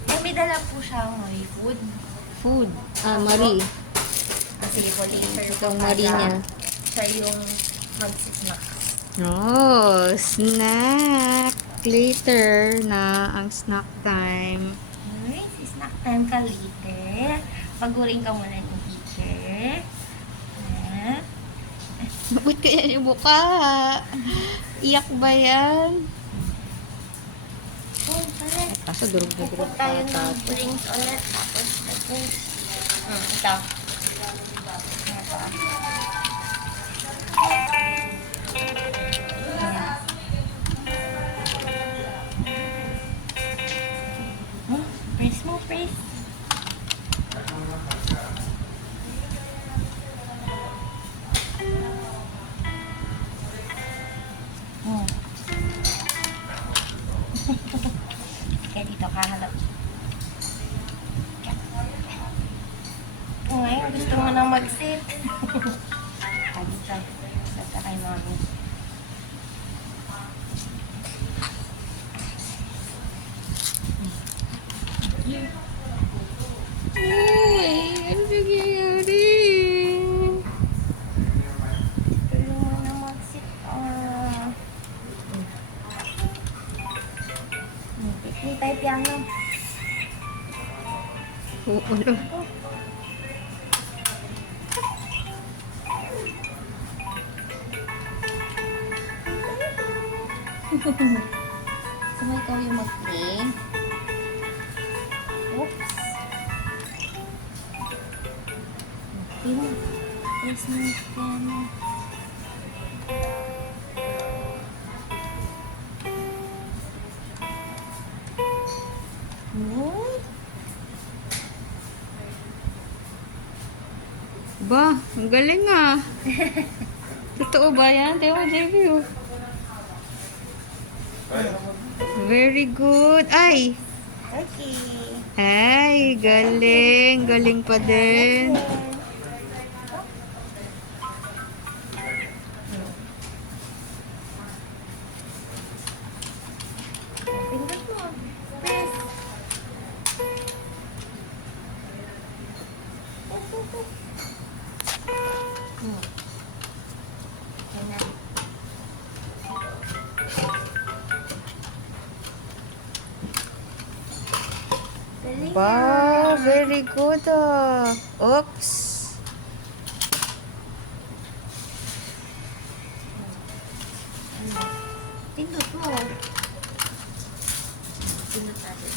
Eh, may dala po siyang may food. Food. Ah, Marie. Sige po, later Ito po ang Marie para niya. siya yung mag-snack. Oh, snack. Later na ang snack time. Alright, snack time ka later. Pagurin ka muna ng teacher. Ah. Bakit kaya yung buka? Iyak ba yan? Oh, pala. Kaso durog-durog Pupot tayo ng drinks ulit. Tapos, drinks. Ito. Ito. Ayan. Press mo, press. Kaya dito ka halap. Ngayon, gusto mo na mag-sit. Dito. Sit ka kay mommy. Uy, ano nangyayari? Gusto mo na mag-sit. Hindi tayo piano. Oo, ano? So, ikaw yung mag-play. Oops. Piano. Press mo yung piano. Uy. Ba, ang galing ah. Totoo ba yan? Tayo mo, JV. Oh. Very good. Ay! Okay. Ay, galing. Galing pa din. Pindot mo. Press. Yan na. Galing Ba, Wow, very good. Oops. Pindot mo. Pindot natin.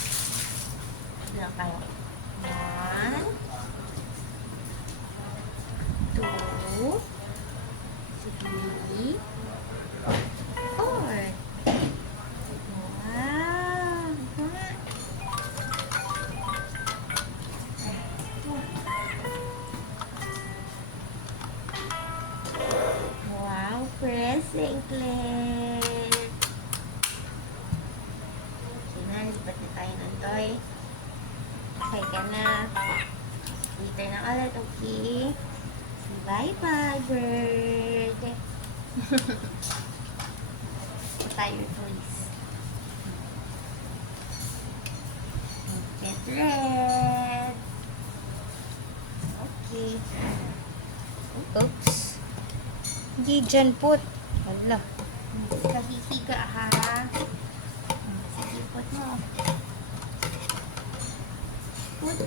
Bilang tayo. 1, 2, 3, 4. Wow! Wow, pressing Claire. Okay na, lipat na tayo ng toy. Okay ka na. Later na ulit, okay? Say bye-bye, bird. Tayo, toys. Get red. Okay. Oops. Hindi dyan put. Wala. Kahihiga ha. Sige, put mo. Put.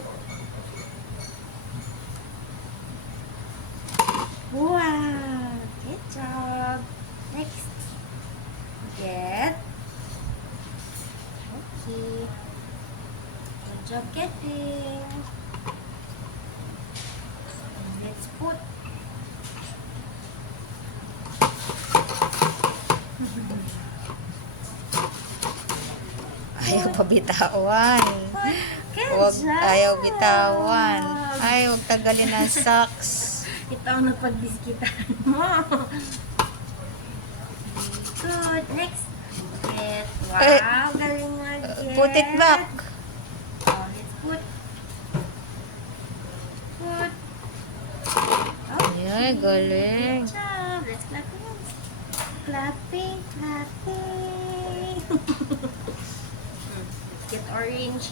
Wow! Good job. Next. Get. Okay. Good job getting. Let's put. Ayaw pa bitawan. Good Huwag, job. ayaw bitawan. Ay, huwag tagalin ang socks. Ito ang napagbiskitan mo. Good. Next. Get. Wow. Eh, Galing mo, get. Put it back. Oh, let's put. Put. Okay. Ay, galing. Good job. Let's clap hands. Clapping, clapping. Let's get orange.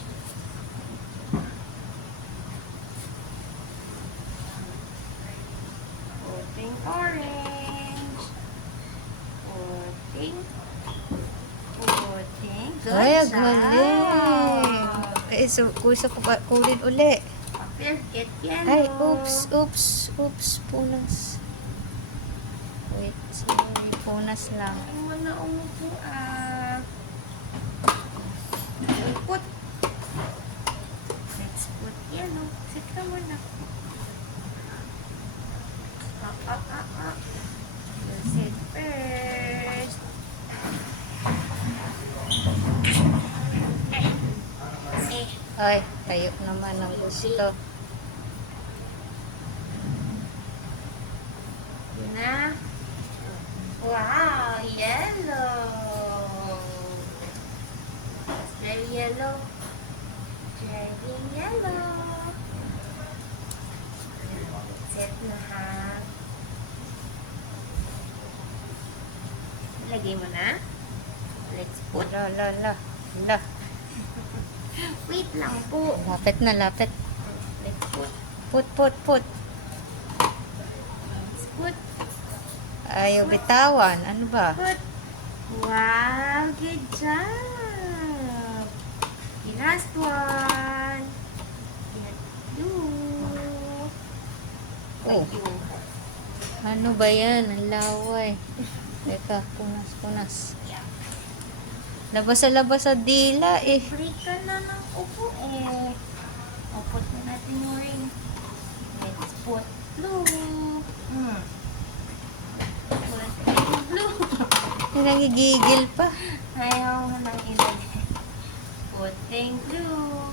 Putting orange. Putting. Putting. Good Ay, job. galing. Eh, so, kusa ko pa, kunin uli. Appear, get yellow. Ay, oops, oops, oops, punas. Wait, sorry, punas lang. Ay, wala umupo ah. Put. Let's put yellow. Sit ka muna. You sit first. Ay, tayo naman ang gusto. Yun na. Wow, yellow. Very yellow. Very yellow. Set na ha. Lagay mo na. Let's put. La, la, la, la. Wait lang po. Lapit na, lapit. Let's put. Put. Let's put. Ayaw bitawan. Ano ba? Put. Wow, good job. The last one. Get blue. Oh. Ayun. Ano ba yan? Ang laway. Teka, punas. Labas sa dila eh. Break ka na ng upo eh. O, put na natin yung ring. Let's put blue. Put blue. Nagigigil pa. Ayaw mo nang ilagay. Putting blue.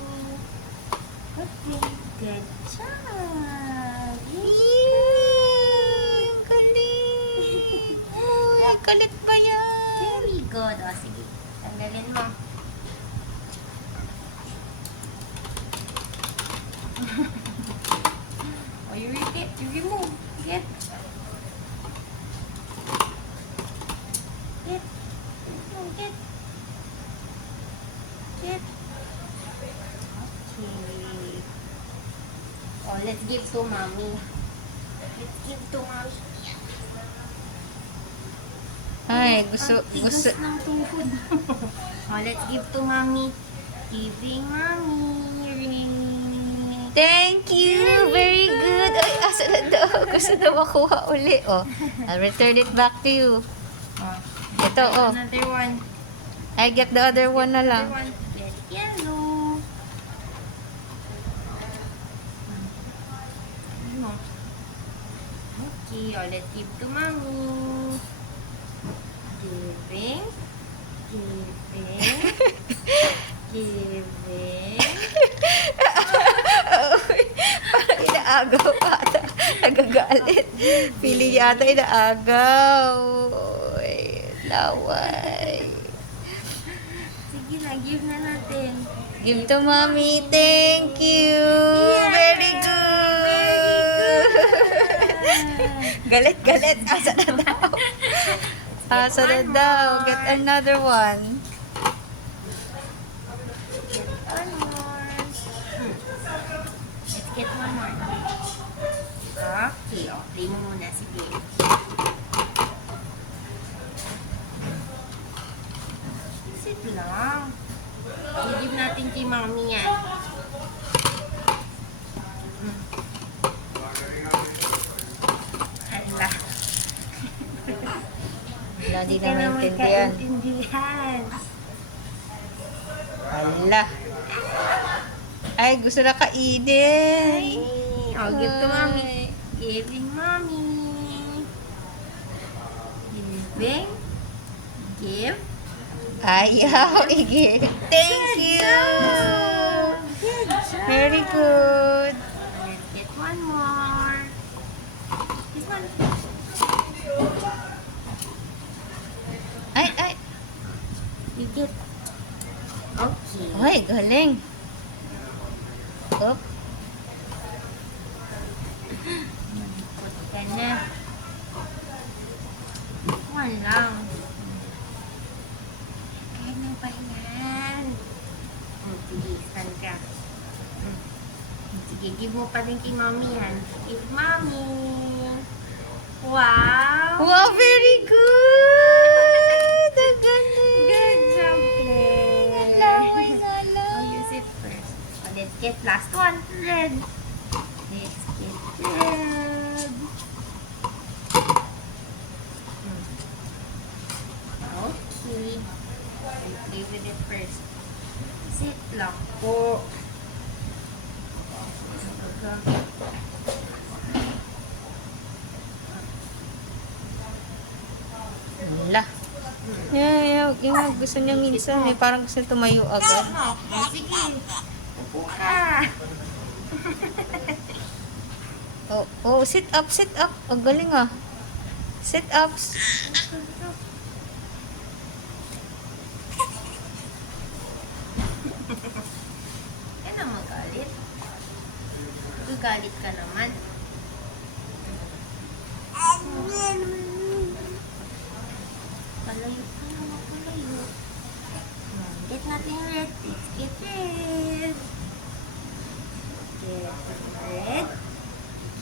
Putting. Good job. Yay! Ang galing! Uy, kalit pa yan. Very good. O, sige. Tanggalin mo. O, you remove. Get. Get. No, get. Get. Okay. Oh, let's give to mommy. Let's give to mommy. Ay, Ang gusto. tigas ng tuhod. Oh, let's give to mommy. Giving mommy ring. Thank you! Very good! Ay, asa na daw? Gusto daw makuha uli. Oh, I'll return it back to you. Oh. Ito, oh. Another one. I get the other one na lang. Another one. Get yellow. Ano? Okay, let's give to mommy. Giving. Giving. Parang inaagaw ata. Nagagalit. Pili yata inaagaw. Uy, laway. Sige na, give na natin. Give to mommy. Thank you. Yeah. Very good. Galit, galit. Asa na daw? Asa na daw? Get another one. One more. Let's get one more. Okay, play mo muna. Sige. Sit lang. I-give natin kay mommy yan. Hala. Wala, di Hindi na ka na maintindihan. magkaintindihan. Hala. Ay, gusto na kainin. Oh, give to mommy. Giving mommy. Giving. Give. Ayaw, i-give. Thank you. Good job. Very good. Let's get one more. This one. Ay, ay. You get. Okay. Ay, galing. Up. Put ka na. One lang. Kaya na pa yan. Sige, stand ka. Sige, give mo pa rin kay mommy yan. Give mommy. Wow! Wow, very good. Ang galing. Good job, Claire. Laway na lang. I'll use it first. Let's get last one. Red. Let's get red. Okay. I'll play with it first. Sit lang po. Wala. Yung gusto niya minsan, eh, parang gusto tumayo agad. Sige. Upo ka. Oh, oh, sit up, sit up. Ang galing ah. Sit ups. Yan ang magalit. Gagalit ka naman. Palayo ka naman, palayo. Get natin red. Let's get red. Get red.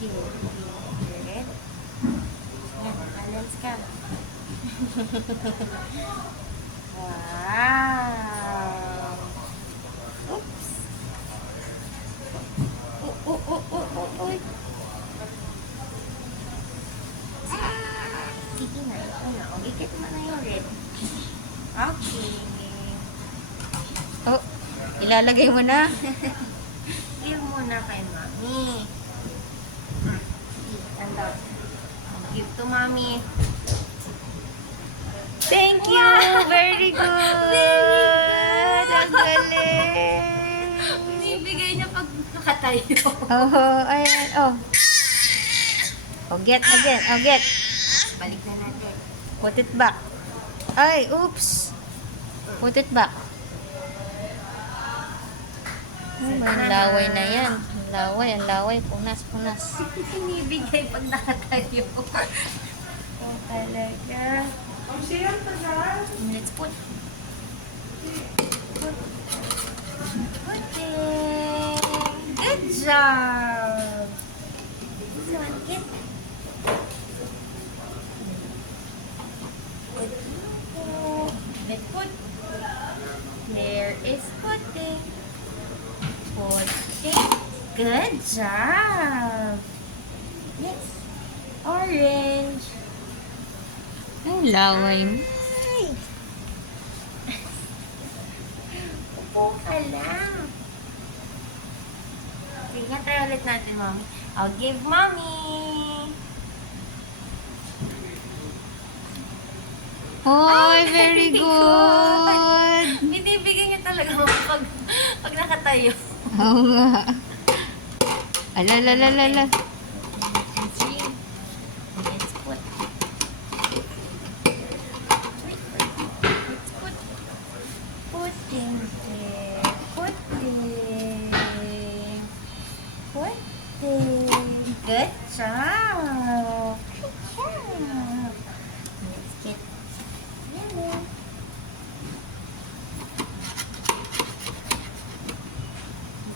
Get red. Yan, balance ka. Wow. Oops. Oy. Sige na, ito na. O, ikit mo na yung red. Okay. Oh, ilalagay mo na. Give muna kay mommy. Sige, stand up. Give to mommy. Thank you. Very good. Ang galing. Binibigay niya pag nakatayo. Oh, ayan. Oh. Oh, get again. Oh, get. Balik na natin. Put it back. Ay, oops. Put it back. Oh, may laway na yan. Ang laway. Punas. Binibigay pag nakatayo. Oh, talaga. Ang siya pa na. Let's put. Good job. This one, get. Let's put. There is putting. Putting. Good job. Yes. Orange. Ang laway mo. Ay. Upo ka lang. Sige, try ulit natin, Mommy. I'll give Mommy. Hoy, very good. Binibigyan niya talaga ako pag nakatayo. Oo nga. Alalalala. Let's put. Pudding there. Pudding. Pudding. Good job. Good job. Let's get yellow.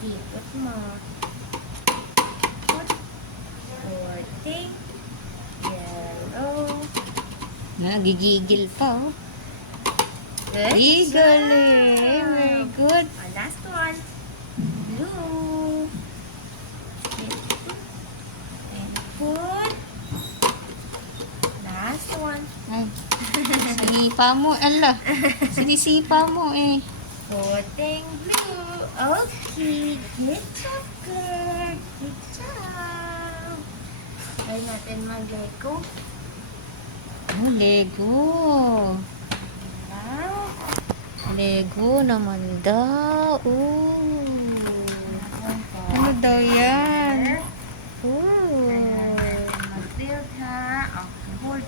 Dipot mo. Pudding. Yellow. Nagigigil pa, oh. Good Eagle, job. very good. Last one. Blue. And put. Last one. Ay, sinipa mo, ala. Sinisipa mo, eh. Putting blue. Okay. Good job, girl. Good job. Try natin mag-Lego. Oh, Lego. Wow. Lego naman daw. Ano daw yan? Mag-build ha. Oh, board.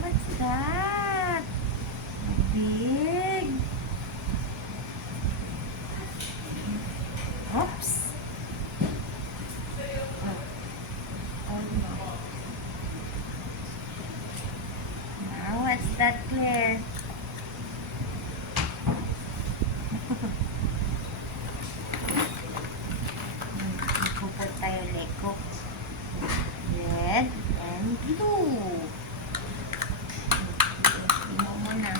What's that? Big. Oops. Oh no. Now what's that, Claire? Puput tayo Lego. Red and blue. Tingnan mo muna.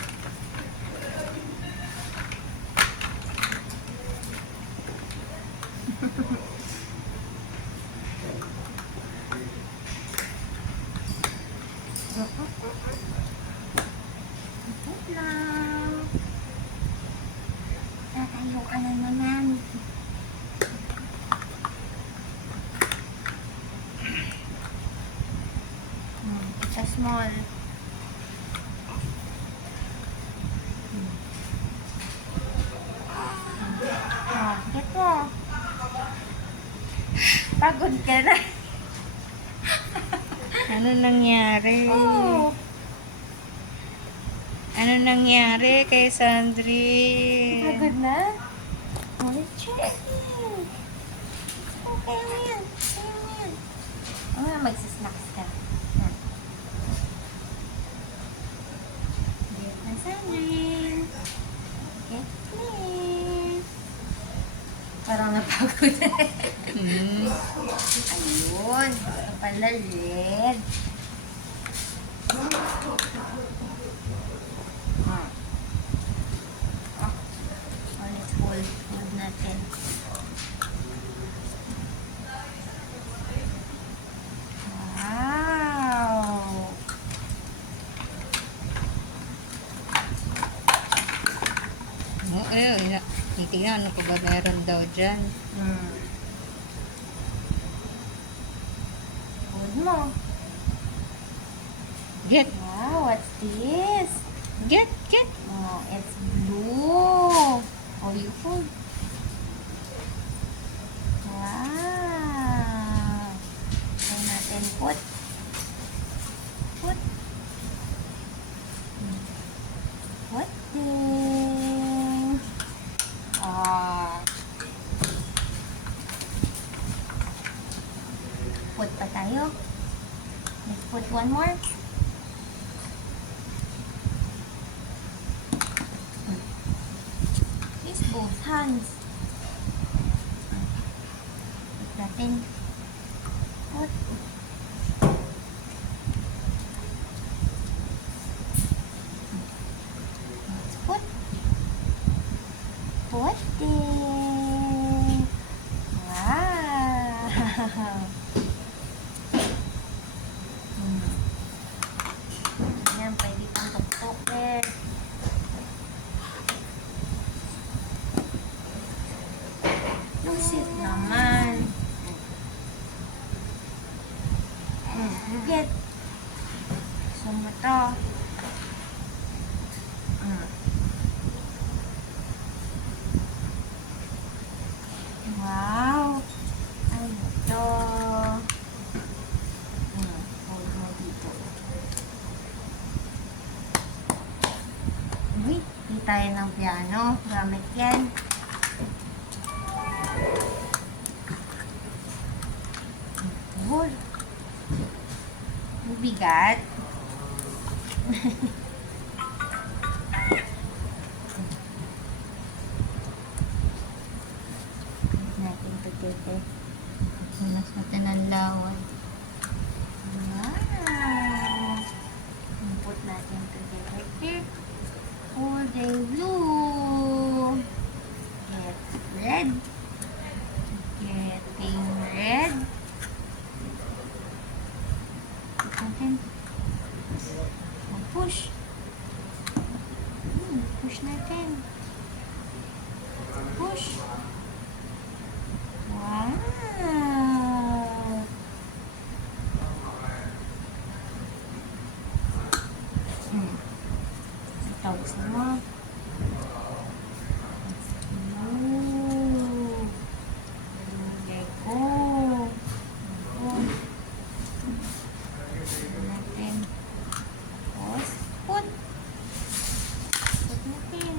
Puput lang. Tatayo ka na naman. It's a small. Get mo. Pagod ka na. Ano nangyari? Oh. Ano nangyari kay Sandrine? Pagod na? Oh, check. Okay mo yan. Okay mo yan. Magsisnacks ka. Yan. Get na Sandrine. Get please. Parang napagod. Hmm. Ayun. Ito pala red. Ah. Ah. Oh, let's hold natin. Wow. Oh, titignan ano pa ba meron daw dyan. Hold mo. Get, Wow, what's this? get. Oh, it's blue. Oh, you hold. Wow. Try natin put. Put. Put din. Ah. Put pa tayo. Let's put one more. Use both hands. Put natin. Put. Let's put. Put din. Wow. Yan, pwede pang tuktukin. Lusit naman. Higit. Gusto mo to? Wow! Ano to? Hold mo dito. Uy, di tayo ng piano. Gamit yan. Hold. Bigat. Natin together. Mas natin ang lawan. Wow! Put natin together here. Holding blue. Get red. Getting red. Put natin. Push. Push natin. Push. Wow! Ito gusto mo. Ooh. Let go. Natin. Tapos, put. Put natin.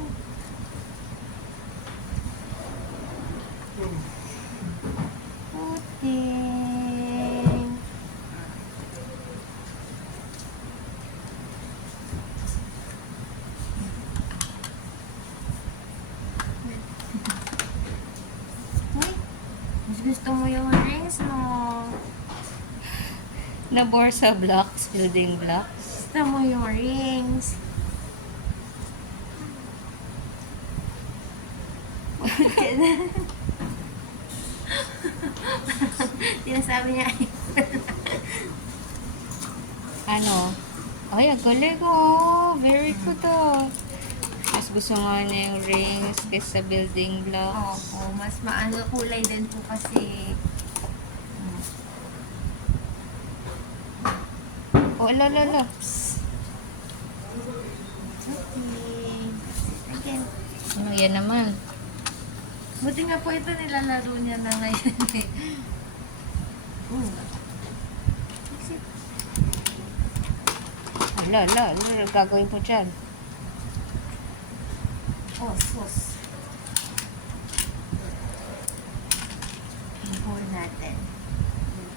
Putin. Uy, mas gusto mo yung rings mo. Na Borsa blocks, building blocks. Gusto mo yung rings. Sinasabi niya Ano? Ay, ang galing oh. Very good oh. Mas gusto nga niya yung rings kaysa building blocks. Opo, mas maano kulay din po kasi. Oh, ala. Okay. Again. Ano yan naman? Buti nga po ito nilalaro niya na ngayon eh. Fix it. Ala, gagawin po dyan. Sus. I-hold natin.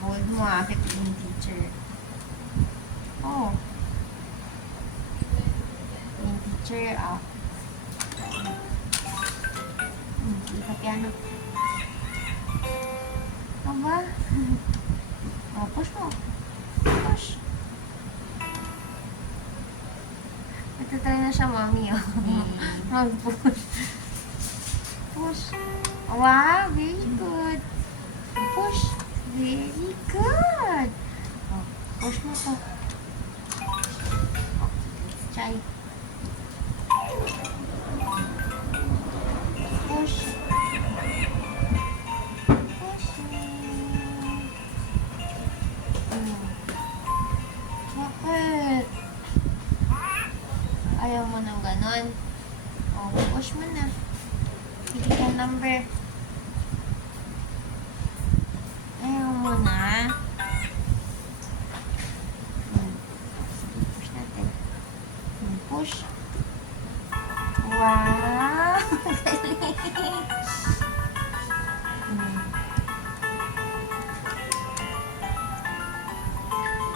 I-hold mo yung teacher. Oh. Yung teacher, Hindi ka piano. Aba? Push mo. Push. Nagtatry na siya, mami, Mag-push. Push. Wow, very good. Push. Very good. Push mo to. Let's try. Push. Push. Bakit? Ayaw mo ng ganon. Push mo na. Sige ka number. Ayaw mo na. Push natin. Push. Wow!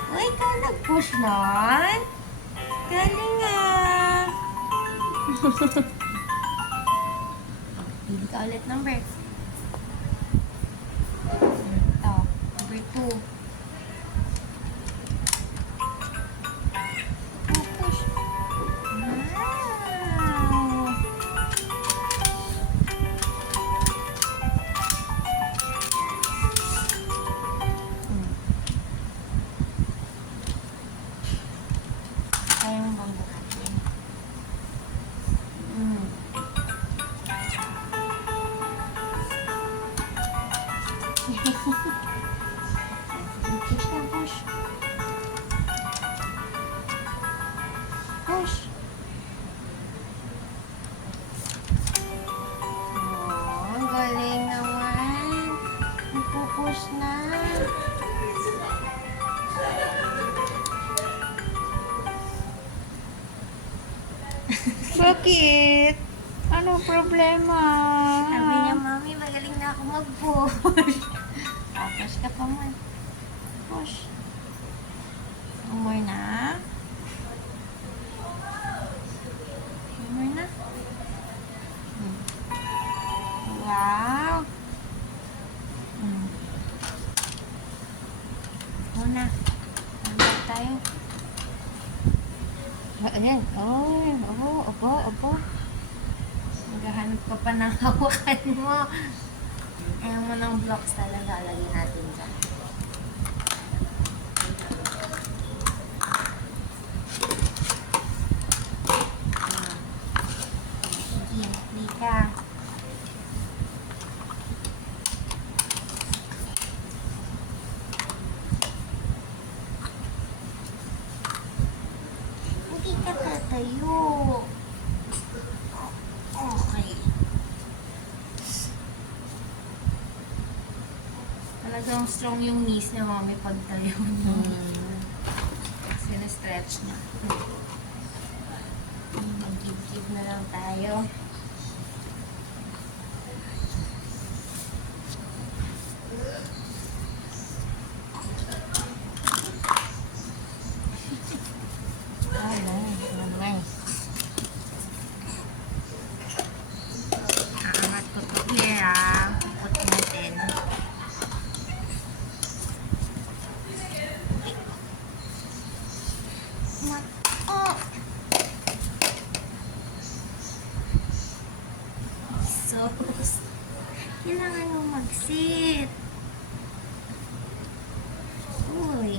Uy, ikaw nag-push nun? Galing ah! Pili ka ulit number. Ito, number 2. Push. Wow! Push na, push. Push. Oh, ang galing naman. Nagpo-push na. Bakit? Ano problema? Sabi niya, Mami, magaling na ako mag-push. Push ka pa man. Push. More na. More na. Wow. Muna. Muna tayo. Ayan. Oh, opo. Maghahanap ka pa ng hawakan mo. Ayaw mo ng blocks talaga. Lagyan natin dyan. Sige, hindi ka. Hindi ka tatayo. Okay. Talagang strong yung knees niya, Mami, pag tayo. Sinestretch niya. Mag-give na lang tayo. Aangat ko to here, Puput natin. Oh! So, kailangan mo mag-sit. Uy.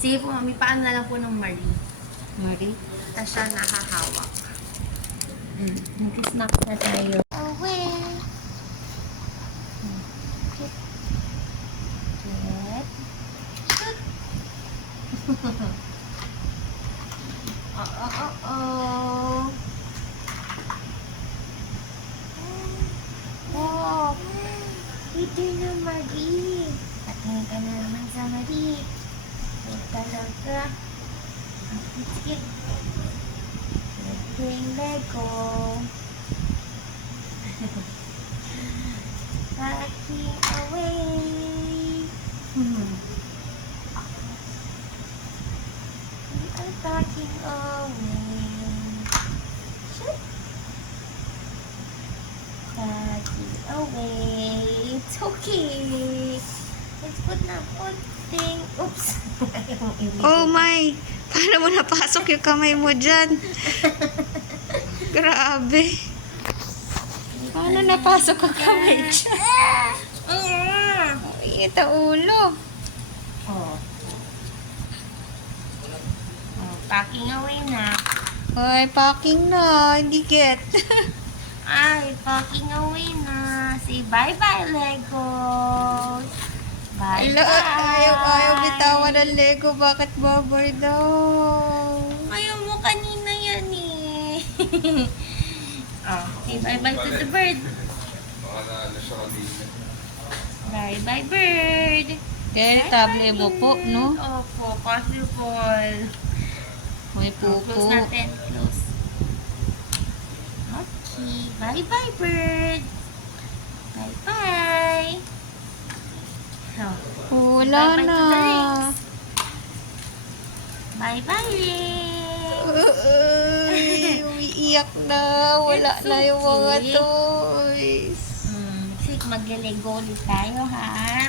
Sige po, Mami, paano na lang po ng Marie? Mari? Tapos siya nakahawak. Mag-snack na tayo. Away! Get. Oh. Wow! Pwede na, Marie. Patingin ka na naman sa Marie. Wait talaga. Ang cute. Playing Lego. Packing away. We are packing away. Shoot. Packing away. It's okay. Let's put na puting. Oops. Oh my! Paano mo napasok yung kamay mo dyan? Grabe. Paano napasok ang kamay dyan? Init ang ulo. Oh. Oh, packing away na. Ay, packing na. Hindi get. Ay, packing away na. Say bye-bye, Legos. Ala, Bye-bye. ayaw bitawan ng Lego. Bakit babar daw? Ayaw mo kanina yan eh. Oh, say bye-bye to the bird. Baka naano siya kanina. Bye-bye, bird. Table mo po, no? Opo, possible. May Close pupo. natin. Close. Okay. Bye-bye, bird. Bye-bye. Oh, Wala bye-bye na. to the legs. Bye-bye, legs. Ay, umiiyak na. Wala It's na yung mga okay. toys. Sige, magle-lego ulit tayo, ha?